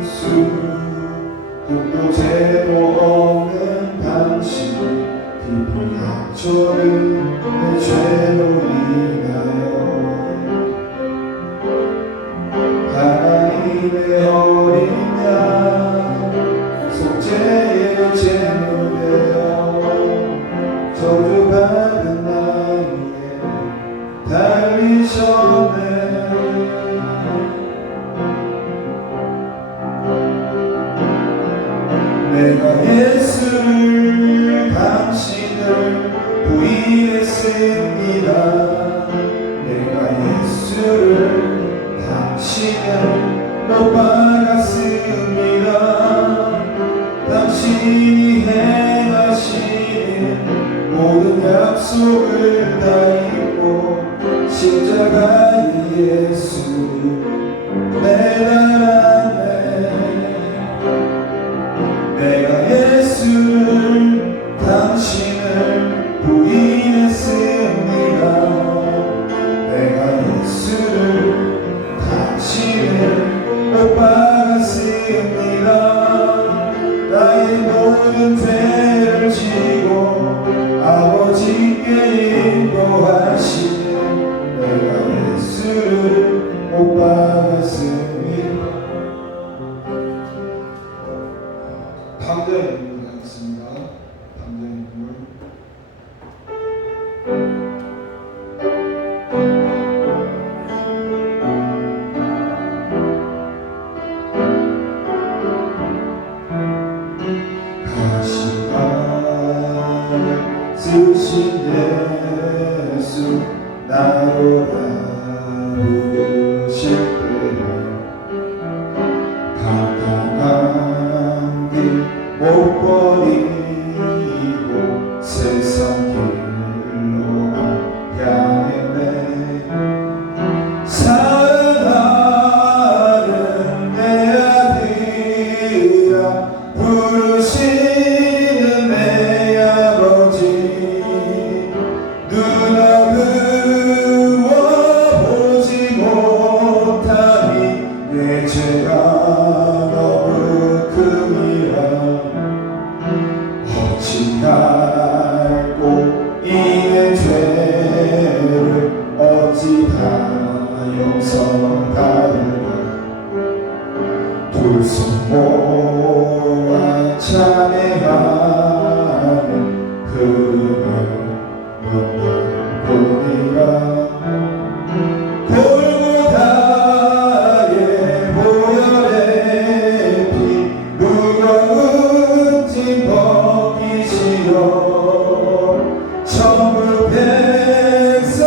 예수 도 죄도 없는 당신 깊이 감춰는 내 죄로 인하여 하나님의 어린 양 속죄의 제물 되어 저주받은 나무에 달리셨네. 내가 예수를 당신을 부인했습니다. 내가 예수를 당신을 못 박았습니다. 당신이 행하신 모든 약속을 다 잊고 십자가에 예수 매달았네. 내가 예수를 당신을 부인했습니다. 내가 예수를 당신을 못 담대한 인물 하겠습니다. 담대한 인물. 쓰신 예수 나로 부르실 때 감당한 길 못 버리고 세상 길로만 향했네. 사랑하는 내 아들아 부르시는 내 아버지 눈아 그워보지 못하니 내 죄가 너무 큼이라 어찌 알고 이내 죄를 어찌 다 용서받을까. 두 손 모아 찬양하는 흐름을 눈물뿐이라. 골고다의 보혈의 피 무거운 짐 벗기시려 천국 백성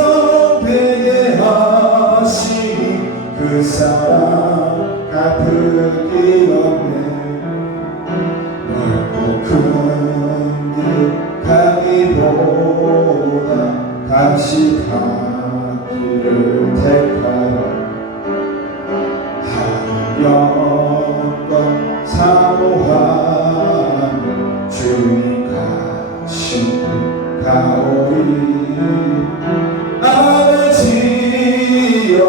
되게 하시니 그 사랑 갚을 길 없네. 넓고 큰 길 가기보다 같이 가기를 택하여 하늘 영광 사모하는 주님 가신 길 가오리. 아버지여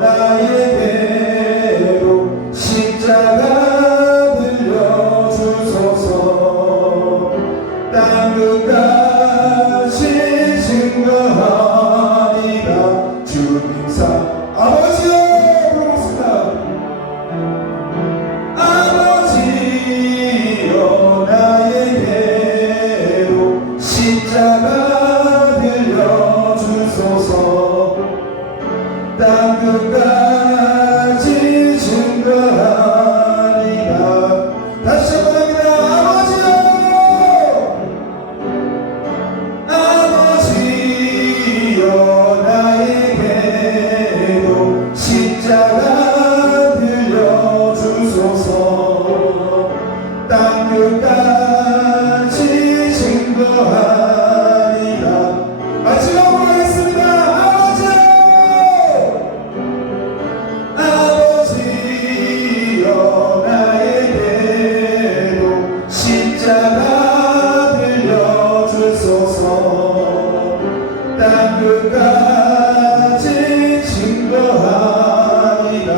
나에게로 십자가 들려주소서. 땅끝까지 증거하리라. 주님 사 아버지여 부르겠습니다. 아버지여 나에게로 십자가 들려주소서. 땅끝까지 증거하리라. 다시 한번 합니다. 아버지여 나에게로 십자가 들려주소서. 땅끝까지 증거하리라. 마지막으로 하겠습니다. 아버지여 나에게로 십자가 들려주소서. 땅끝까지 증거하리라.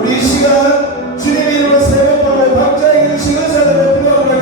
우리 시간 주님의 이름으로 세 번 번호 박자에게 시간 사단을 부탁합니다.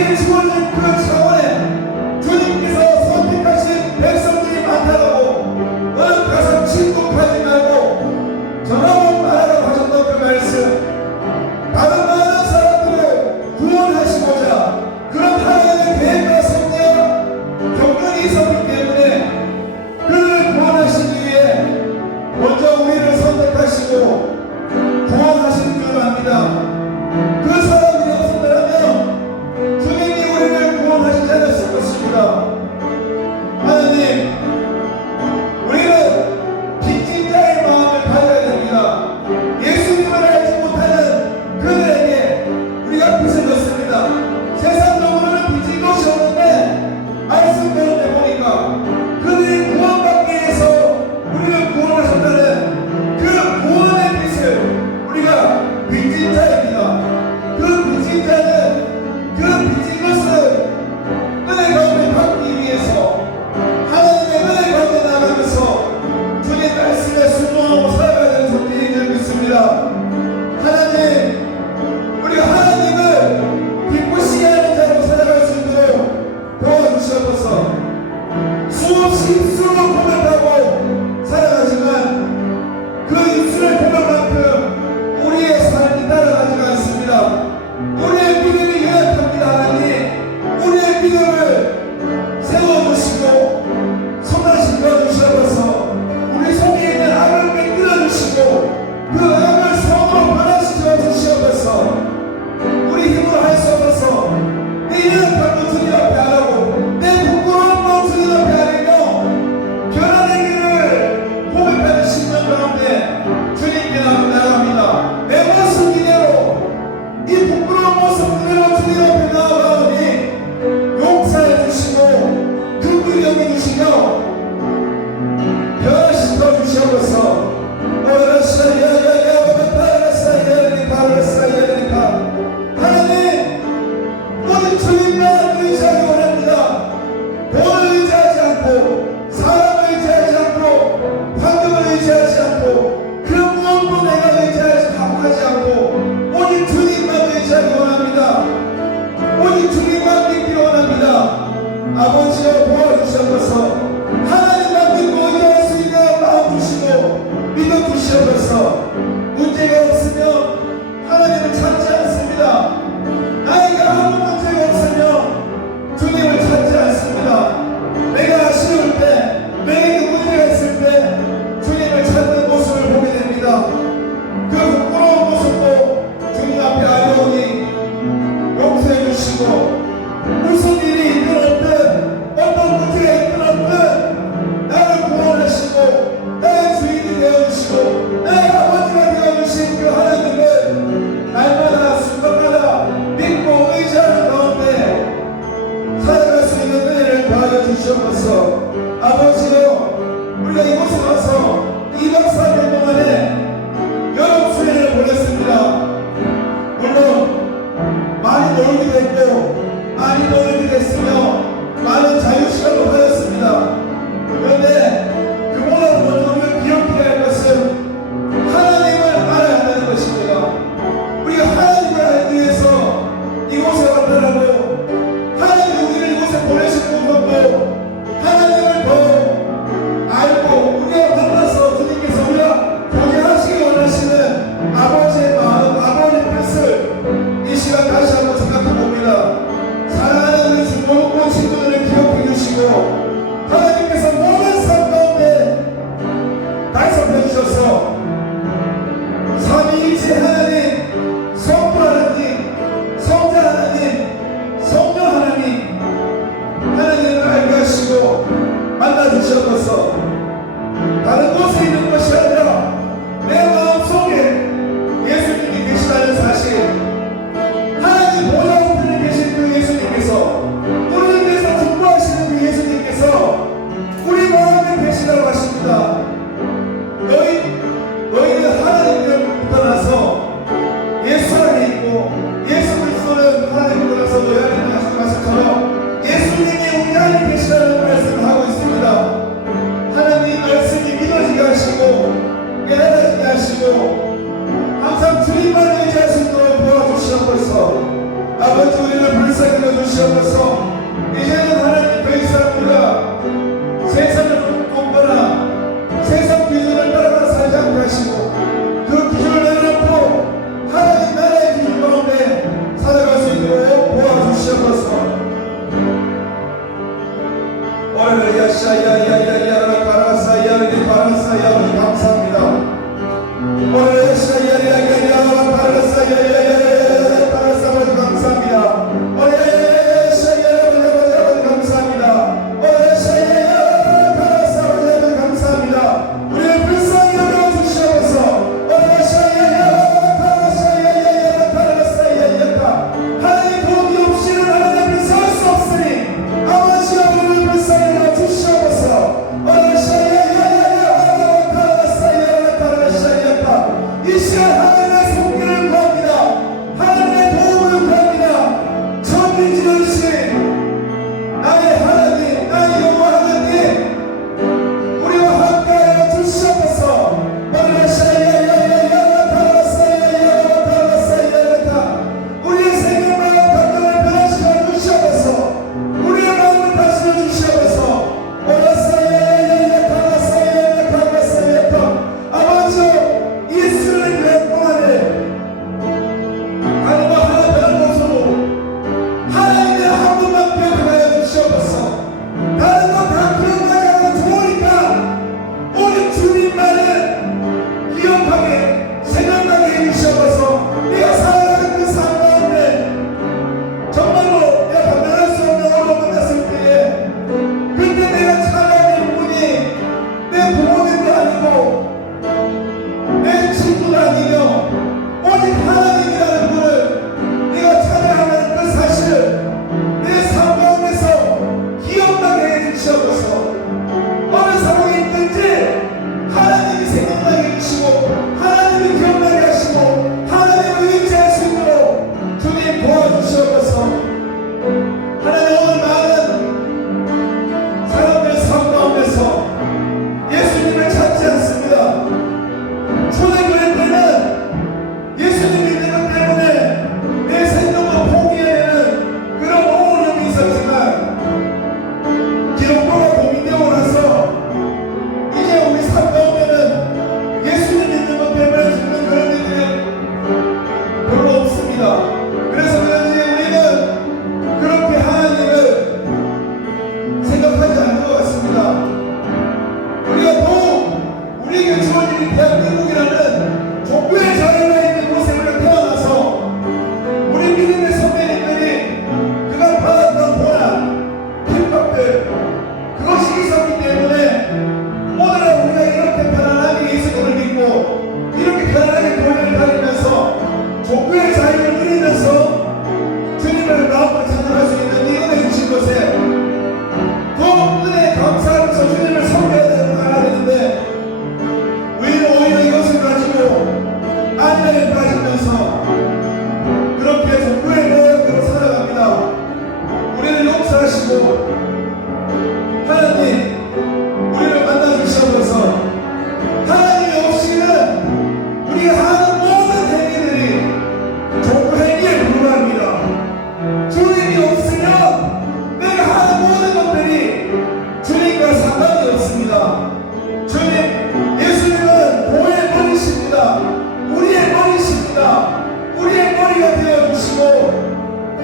우리에게 주어진 그 차원에 주님께서 선택하신 백성들이 많다고 너는 가서 침묵하지 말고 전하고 말하라고 하셨던 그 말씀, 다른 많은 사람들을 구원하시고자 그런 하나님의 계획과 섭리와 경륜이 있었기 때문에 그들을 구원하시기 위해 먼저 우리를 선택하시고 구원하신 줄 압니다. 그 사람이 없었더라면 주님이 우리를 구원하시지 않았을 것입니다. 하나님, 우리는 빚진 자의 마음을 가져야 됩니다. 예수님을 알지 못하는 그들에게 우리가 빚을 졌습니다. 세상적으로는 빚진 것이 없는데 말씀대로 보니까 그들이 구원받기 위해서 우리를 구원하셨다는 그 구원의 빚을 우리가 빚진 자입니다. 그 빚진 자는 그 빚진 것을 은혜 가운데 받기 위해서 하나님의 은혜 가운데 나가면서 주님 말씀에 순종하고 살아가야 되는 존재인 줄 믿습니다. 하나님, 우리가 하나님을 기쁘시게 하는 자로 살아갈 수 있도록 도와주시옵소서. 수없이 입술로 고백하고 살아가지만 그 입술의 고백만큼 우리의 삶이 따라가지가 않습니다. 우리의 믿음이 연약합니다. 하나님, 우리의 믿음을 세워주시고 선하시켜 주시옵소서. 우리 속에 있는 악을 깨뜨려 주시고 그 악을 성으로 변화시켜 주시옵소서. 우리 힘으로 할 수 없어서 내 연약함도 주님 앞에 안 하고 내 부끄러움도 주님 앞에 안 하며 변화의 길을 고백하는 신명 가운데 주님께 나갑니다. 내 모습 이대로 이 부끄러운 모습 그대로 주님 앞에 나아가오니 용서해 주시고 긍휼히 여겨주시며 변화시켜 주시옵소서. 하나님, 오직 주님만 의지하기 원합니다. 돈을 의지하지 않고 사람을 의지하지 않고 환경을 의지하지 않고 그 무엇도 내가 의지하지 않고 오직 주님만 의지하기 원합니다. 오직 주님만 믿기 원합니다. 아버지여 도와주시옵소서. 하나님만 믿고 의지할 수 있는 마음 주시고 믿어 주시옵소서. 문제가 없으면 하나님을 찾지 않습니다. 나이가 아무 문제가 없으면 주님을 찾지 않습니다. 내가 아쉬울 때, 내게 문제가 있을 때 주님을 찾는 모습을 보게 됩니다. 그 부끄러운 모습도 주님 앞에 아뢰오니 용서해 주시고 무슨 일이 있든 어떤 문제가 있든 나를 구원하시고 나의 주인이 되어주시고 나의 아버지가 되어주신 그 하나님을 날마다 순간마다 믿고 의지하는 가운데 살아갈 수 있는 은혜를 더하여 주시옵소서. 아버지여, 우리가 이곳에 와서 2박 3일 동안에 여름 수련을 보냈습니다. 물론 많이 놀기도 했고 많이 놀기도 했으며 많은 자유시간도 가졌습니다. 그런데 그보다 먼저 우리가 기억해야 할 것은 하나님을 알아야 한다는 것입니다. 우리가 하나님을 알기 위해서 이곳에 왔다라고 하나님이 우리를 이곳에 보내신 것도 하나님을 더 알고 우리가 만나서 주님께서 우리가 보게 하시기 원하시는 아버지의 마음, 아버지의 뜻을 이 시간 다시 한번 생각해 봅니다. 사랑하는 우리 모든 친구들을 기억해 주시고 아버지 우리를 불쌍히 여주시옵소서. 이제는 하나님 더 이상 우리가 세상을 굽거나 세상 기준을 따라가 살지 않게 하시고 그 기준을 내려놓고 하나님 나라의 기준 가운데 살아갈 수 있도록 도와주시옵소서. 오늘 야샤야야야야 가라사야 가라사야 감사합니다. 오늘 야샤야야야야 가라사야야야 가라사야 감사합니다. 오늘 야샤야야야야 감사합니다. 오늘 야샤야야 가라사야 감사합니다. 우리를 불쌍히 여겨주시옵소서. 오늘 야샤야야 가라사야야야 가라사야야 하나님 도움이 없이는 하나님 앞에 설 수 없으니 아버지여 우리를 불쌍히 여겨주시옵소서. 오늘 야샤야야야 가라사야야 가라사야야 이 시간 하나님의 손길을 구합니다. 하나님의 도움을 구합니다. 천지지으신 나의 하나님 나의 여호와 하나님 우리와 함께하여 주시옵소서. 우리의 생각과 감정을 변화시켜 주시옵소서. 우리의 마음을 다스려 주시옵소서. 아버지여 예수를 내 동안에 하나님과 하나 변한 것으로 하나님의 한 분만 기억하여 주시옵소서. 다른 것 다 기억나지 않아도 좋으니까 오직 주님만을 기억하게 생각나게 해주시옵소서. 네가 살아가는 그 삶 가운데 정말로 내가 감당할 수 없는 어려움을 만났을 때에 그때 내가 찾아가는 분이 내 부모님도 아니고 내 친구도 아니며 오직 하나님이라는 분을 네가 찾아가는 그 사실을 내 삶 가운데서 기억나게 해주시옵소서. 어느 상황이 있든지 하나님이 생각나게 해주시고 하나님이 기억나게 하시고 하나님을 의지할 수 있도록 주님 도와주시옵소서. 하나님 오늘 많은 사람들 삶 가운데서 예수님을 찾지 않습니다. 초대교회 때는 예수님 믿는 것 때문에 내 생명을 포기해야 되는 그런 어려움이 있었지만 기독교가 고민되고 나서 이제 우리 삶 가운데는 예수님 믿는 것 때문에 죽는 그런 일들이 별로 없습니다. 그래서 그런지 우리는 그렇게 하나님을 생각하지 않는 것 같습니다. 우리가 더욱 우리에게 주어진 이 대한민국이라는 종교의 자유가 있는 곳에 우리가 태어나서 우리 믿음의 선배님들이 그가 받았던 고난, 핍박들 그것이 있었기 때문에 오늘은 우리가 이렇게 편안하게 예수님을 믿고 이렇게 편안하게 교회를 다니면서 종교의 자유를 누리면서 주님을 마음으로 찾아갈 수 있는 이 은혜 주신 것에 더 은혜에 감사하면서 주님을 섬겨야 되는 거 알아야 되는데 우리는 오히려 이것을 가지고 안면에 빠지면서 그렇게 종교의 모양으로 살아갑니다. 우리를 용서하시고 하나님 우리를 만나주시옵소서. 하나님이 없이는 우리가 하는 모든 행위들이 종교 행위에 불과합니다. 주님이 없으면 내가 하는 모든 것들이 주님과 상관이 없습니다. 주님, 예수님은 보의 머리십니다. 우리의 머리십니다. 우리의 머리가 되어주시고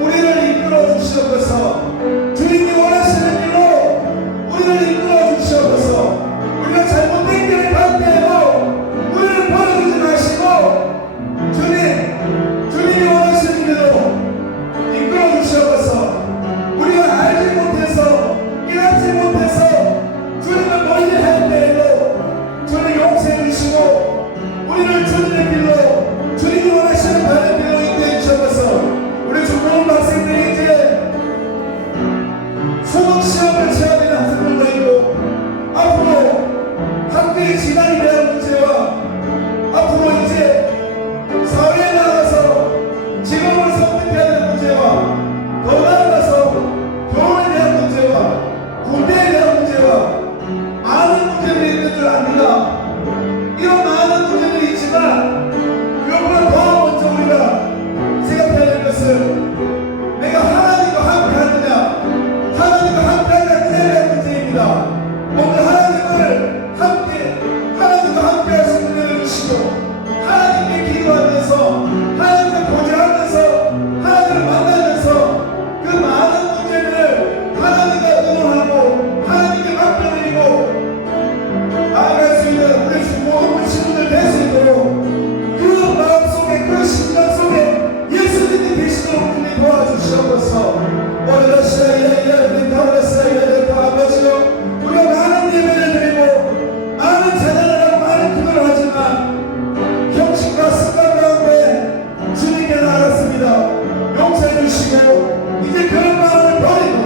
우리를 이끌어 주시옵소서. 주님이 원하시는 길로 우리를 이끌어 주시옵소서. 우리가 잘못된 길을 갈 때에도 우리를 버려두지 마시고 주님이 원하시는 길로 이끌어 주시옵소서. 우리가 알지 못해서 깨닫지 못해서 주님을 멀리할 때에도 주님 용서해 주시고 우리를 주님의 길로 주님이 원하시는 바른 길로 인도해 주셔서 우리 중고등 학생들이 이제 이제 그런 마음을 버리고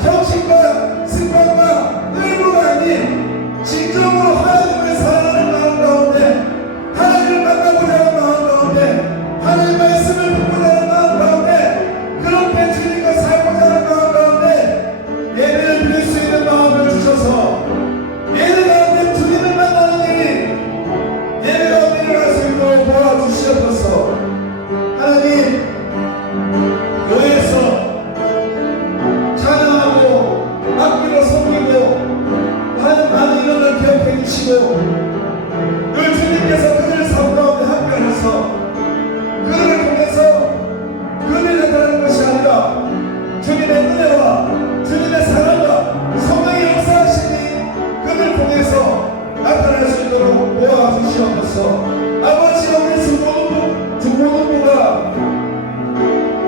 형식과 습관과 의무가 아닌 진정으로 하나님을 사랑하는 마음 가운데, 하나님을 만나고자 하는 마음 가운데, 하나님의 말씀을 듣고자 하는 마음 가운데, 그렇게 주님과 살고자 하는 마음 가운데 예배를 드릴 수 있는 마음을 주셔서 예배 가운데 주님을 만나는 일이 예배 가운데 일어날 수 있도록 도와주시옵소서. 하나님, 교회에서 찬양하고 악기로 섬기고 하는 많은 일들을 기억해 주시고, 늘 주님께서 그들의 삶 가운데 함께하셔서 그들을 통해서 그들이 나타나는 것이 아니라 주님의 은혜와 주님의 사랑과 성령의 역사하심이 그들을 통해서 나타날 수 있도록 도와주시옵소서. 아버지, 우리 중고등부가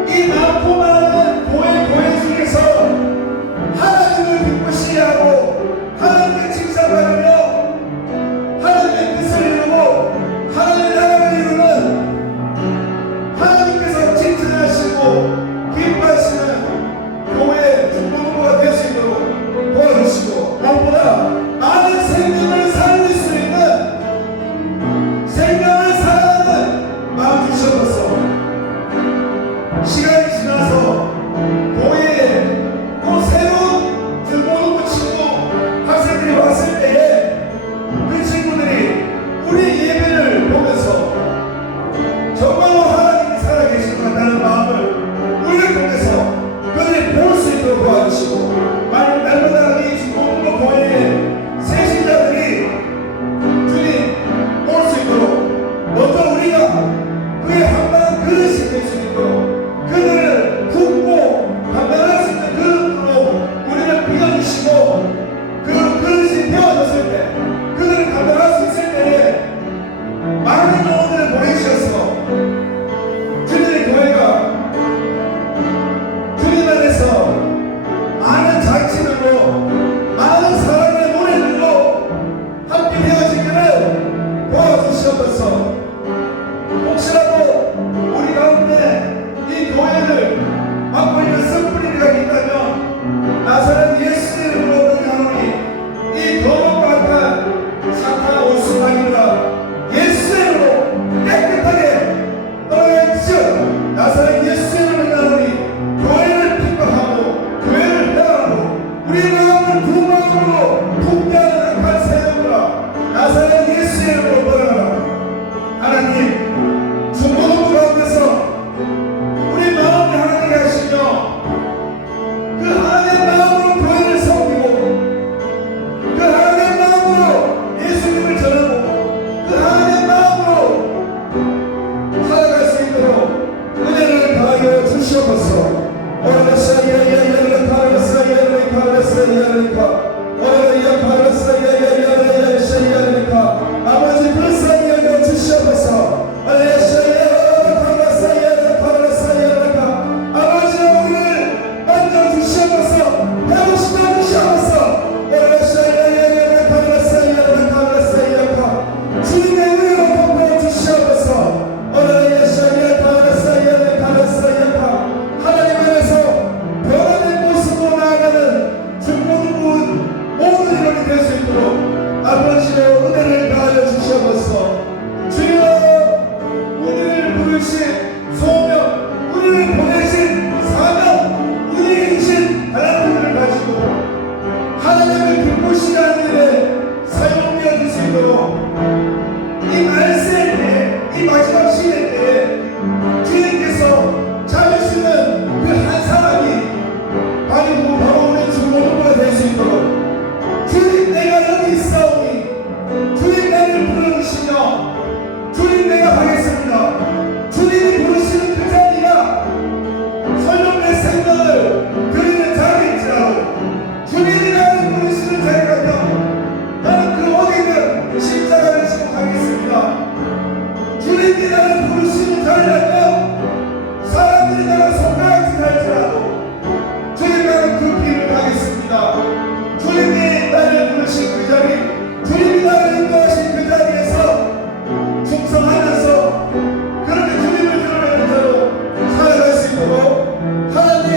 이 많고 많은 교회 중에서 하나님을 기쁘시게 하고 하나님의 칭찬받으며 하나님의 뜻을 이루고 하나님의 나라를 이루는 하나님께서 칭찬하시고 기뻐하시는 교회 중고등부가 될 수 있도록 도와주시고, 무엇보다 많은 생명을 살릴 수 있는 생명을 사랑하는 마음 주셔서 시간이 지나서 교회에 또 새로운 중고등부 친구 학생들이 왔을 때에 그 친구들이 우리 예배를 보면서 정말로 하나님이 살아계시구나라는 마음을 우리를 통해서 그들이 볼 수 있도록 도와주시고, 날마다 이 중고등부 교회의 세신자들이 주님 볼 수 있도록 먼저 우리가 그의 한방 그릇이 될 수 있도록 그들을 품고 감당할 수 있는 그릇으로 우리를 빌어주시고, 그 그릇이 되어졌을 때, 그들을 감당할 수 있을 때에 많은 영혼들을 보내주셔서 주님의 교회가 주님 안에서 많은 잔치들로 많은 사랑의 노래들로 함께 되어지기를 도와주시옵소서. 혹시라도 우리 가운데 이 교회를 맡고 있는 선불이가 있다면 나사렛 예수 이름으로 명하노니 이 거룩한 착한 옷수만이라 예수 이름으로 깨끗하게 떠나갈지어다. 나사렛 예수 이름으로 명하노니 교회를 핍박하고 교회를 해하고 우리 마음을 두 마음으로 풍부하는 악한 세력으로 나사렛 예수 이름으로 떠나가라. 하나님, 중고등부 가운데서 우리 마음을 하나님께 하시며 그 하나님의 마음으로 교회를 섬기고 그 하나님의 마음으로 예수님을 전하고 그 하나님의 마음으로 살아갈 수 있도록 은혜를 더하여 주시옵소서. 아버지, 불쌍히 여겨 주시옵소서. 아버지가 우리를 만져 주시옵소서. 배우시며 주시옵소서. 주님의 은혜로 덮어 주시옵소서. 하나님 안에서 변화된 모습으로 나아가는 중고등부 모든 일원이 될 수 있도록 아버지의 은혜를 가하여 주시옵소서. 주여, 우리를 부르신 소명, 우리를 보내신 사명, 우리에게 주신 하나님을 가지고 하나님을 기쁘시게 하는 일에 사용되어 줄 수 있도록 이 말세의 때에, 이 마지막 시대 때에 주님께서 찾으시는 그 한 사람이 바로 우리 중고등부가 될 수 있도록 주님, 내가 여기 있사오니 주님 나를 불러주시며 주님 내가 하겠습니다. 주님이 부르시는 그 자리가 설령 내 생명을 드리는 자리일지라도 주님이 나를 부르시는 자리라면 나는 그 어디든 십자가를 지고 가겠습니다. 주님이 나를 부르시는 자리라면 사람들이 나를 손가락질 할지라도 주님, 나는 그 길을 가겠습니다. 주님이 나를 부르신 그 자리, 주님이 나를 인도하신 그 자리에서 충성하면서 그렇게 주님을 드러내는 자로 살아갈 수 있도록 하나님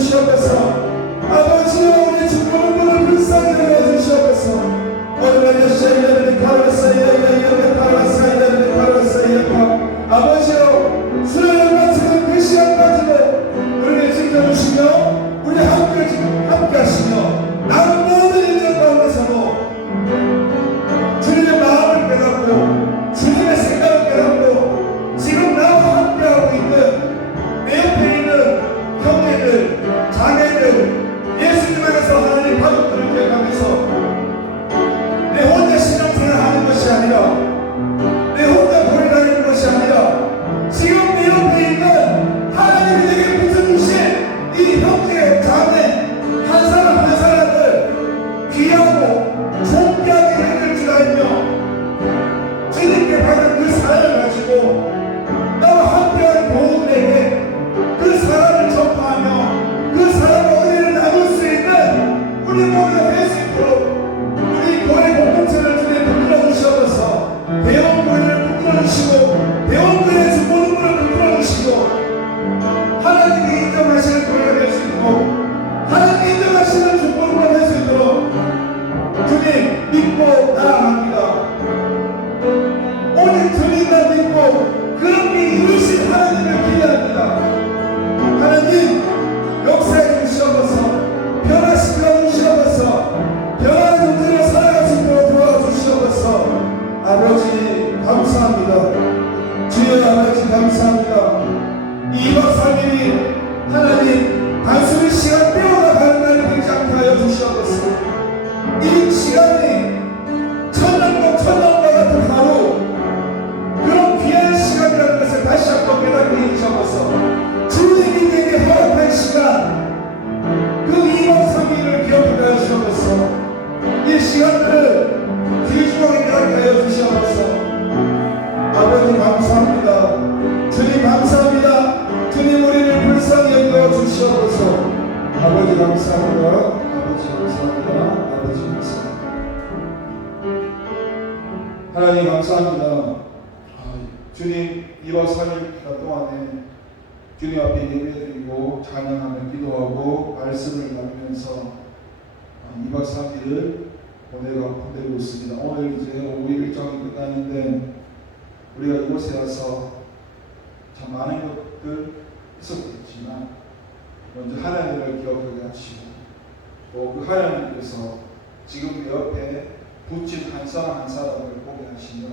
주시옵소서. 아버지여 우리 죽는 분을 불쌍히 여겨 주시옵소서. 오늘 여시아이들이 아버지여 수련을 마치는 그 시간까지도 우리를 지켜주시며 우리 함께 하시며 나는 모든 일들 가운데서도 주님의 마음을 깨닫고 주님의 생각을 깨닫고 지금 나와 함께하고 있는 내 옆에 있는 형제들 자매들 예수님 안에서 하나님 가족들을 기억하면서 내 혼자 신앙생활 하는 것이 아니라 내 혼자 교회 다니는 것이 아니라 지금 내 옆에 있는 하나님이 내게 붙여주신 이 형제 자매 한 사람 한 사람을 귀하고 존귀하게 해줄 줄 알며 주님께 받은 그 사랑을 가지고 나와 함께하는 교우들에게 그 사랑을 전파하며 그 사랑의 은혜를 나눌 수 있는 우리 모두가 될 수 있도록 우리 교회 공동체를 주님 붙들어 주시옵소서. 대원교회를 붙들어 주시고 대원교회의 모든 분을 붙들어 주시고 하나님이 인정하시는 교회가 될 수 있고 하나님이 인정하시는 중보가 될 수 있도록 주님 믿고 나아갑니다. 오직 주님만 믿고 그렇게 이루신 하나님을 기대합니다. 하나님 역사해 주시옵소서. 변화시켜 주시옵소서. 변화의 존재로 살아갈 수 있도록 도와주시옵소서. 아버지 감사합니다. 주여 아버지 감사합니다. 2박 3일이 하나님 단순히 시간 빼어나가는 날이 되지 않게 하여 주시옵소서. 이 시간이 천년과 같은 하루 그런 귀한 시간이라는 것을 다시 한번 깨닫게 해주셔서 주님이 내게 허락한 시간 그 2박 3일을 기억하게 하여 주셔서 이 시간들을 귀중하게 깨닫게 하여 주셔서 아버지 감사합니다. 주님 감사합니다. 주님 우리를 불쌍히 여겨 주시옵소서. 아버지 감사합니다. 아버지 감사합니다. 아버지 감사합니다. 하나님 감사합니다. 주님 2박 3일 기간 동안에 주님 앞에 예배드리고 찬양하며 기도하고 말씀을 나누면서 2박 3일을 보내고 있습니다. 오늘 이제 5일 일정이 끝나는데 우리가 이곳에 와서 참 많은 것들 있었겠지만 먼저 하나님을 기억하게 하시고 또 그 하나님께서 지금 내 옆에 붙인 한 사람 한 사람을 보게 하시며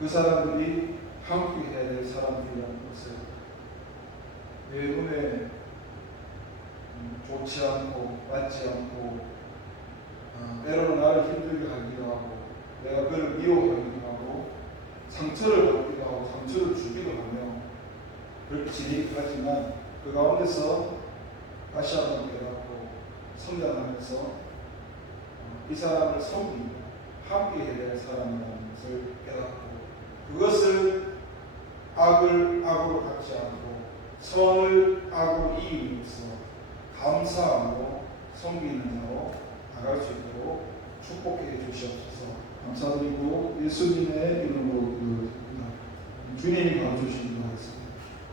그 사람들이 함께 해야 될 사람들이라는 것을 내 눈에 좋지 않고 맞지 않고 때로는 나를 힘들게 하기도 하고 내가 그를 미워하기도 하고 상처를 받기도 하고 상처를 주기도 하며 그렇게 지내기도 하지만 그 가운데서 다시 한번 깨닫고 성장하면서 이 사람을 섬기고 함께 해야 될 사람이라는 것을 깨닫고 그것을 악을 악으로 갚지 않고 선을 악으로 이기면서 감사하고 섬기는 자로 나갈 수 있도록 축복해 주시옵소서. 감사드리고 예수님의 이름으로 기도드립니다. 주님이 가르쳐주신 것 같습니다.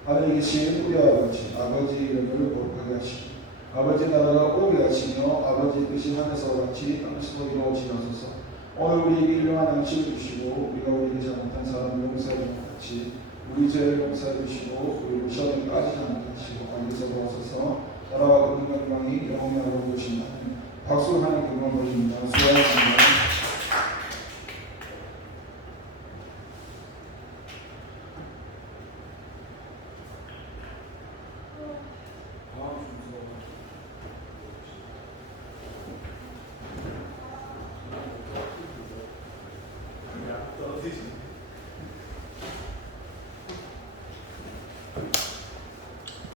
하늘에 계신 우리 아버지 이름을 거룩하게 하시고 아버지 나라가 오게 하시며 아버지 뜻이 하늘에서 같이 땅에서도 이루어지옵소서. 오늘 우리에게 일용한 양식을 주시고 우리가 우리에게 잘못한 사람을 용서하는 것 같이 우리 죄를 용서해 주시고 우리를 시험에 빠지지 않게 하시고 관계에서 도와소서. 나라와 그 영광이 영원히 아버지 오신다는 박수하는 경험을 드립니다. 수고하셨습니다.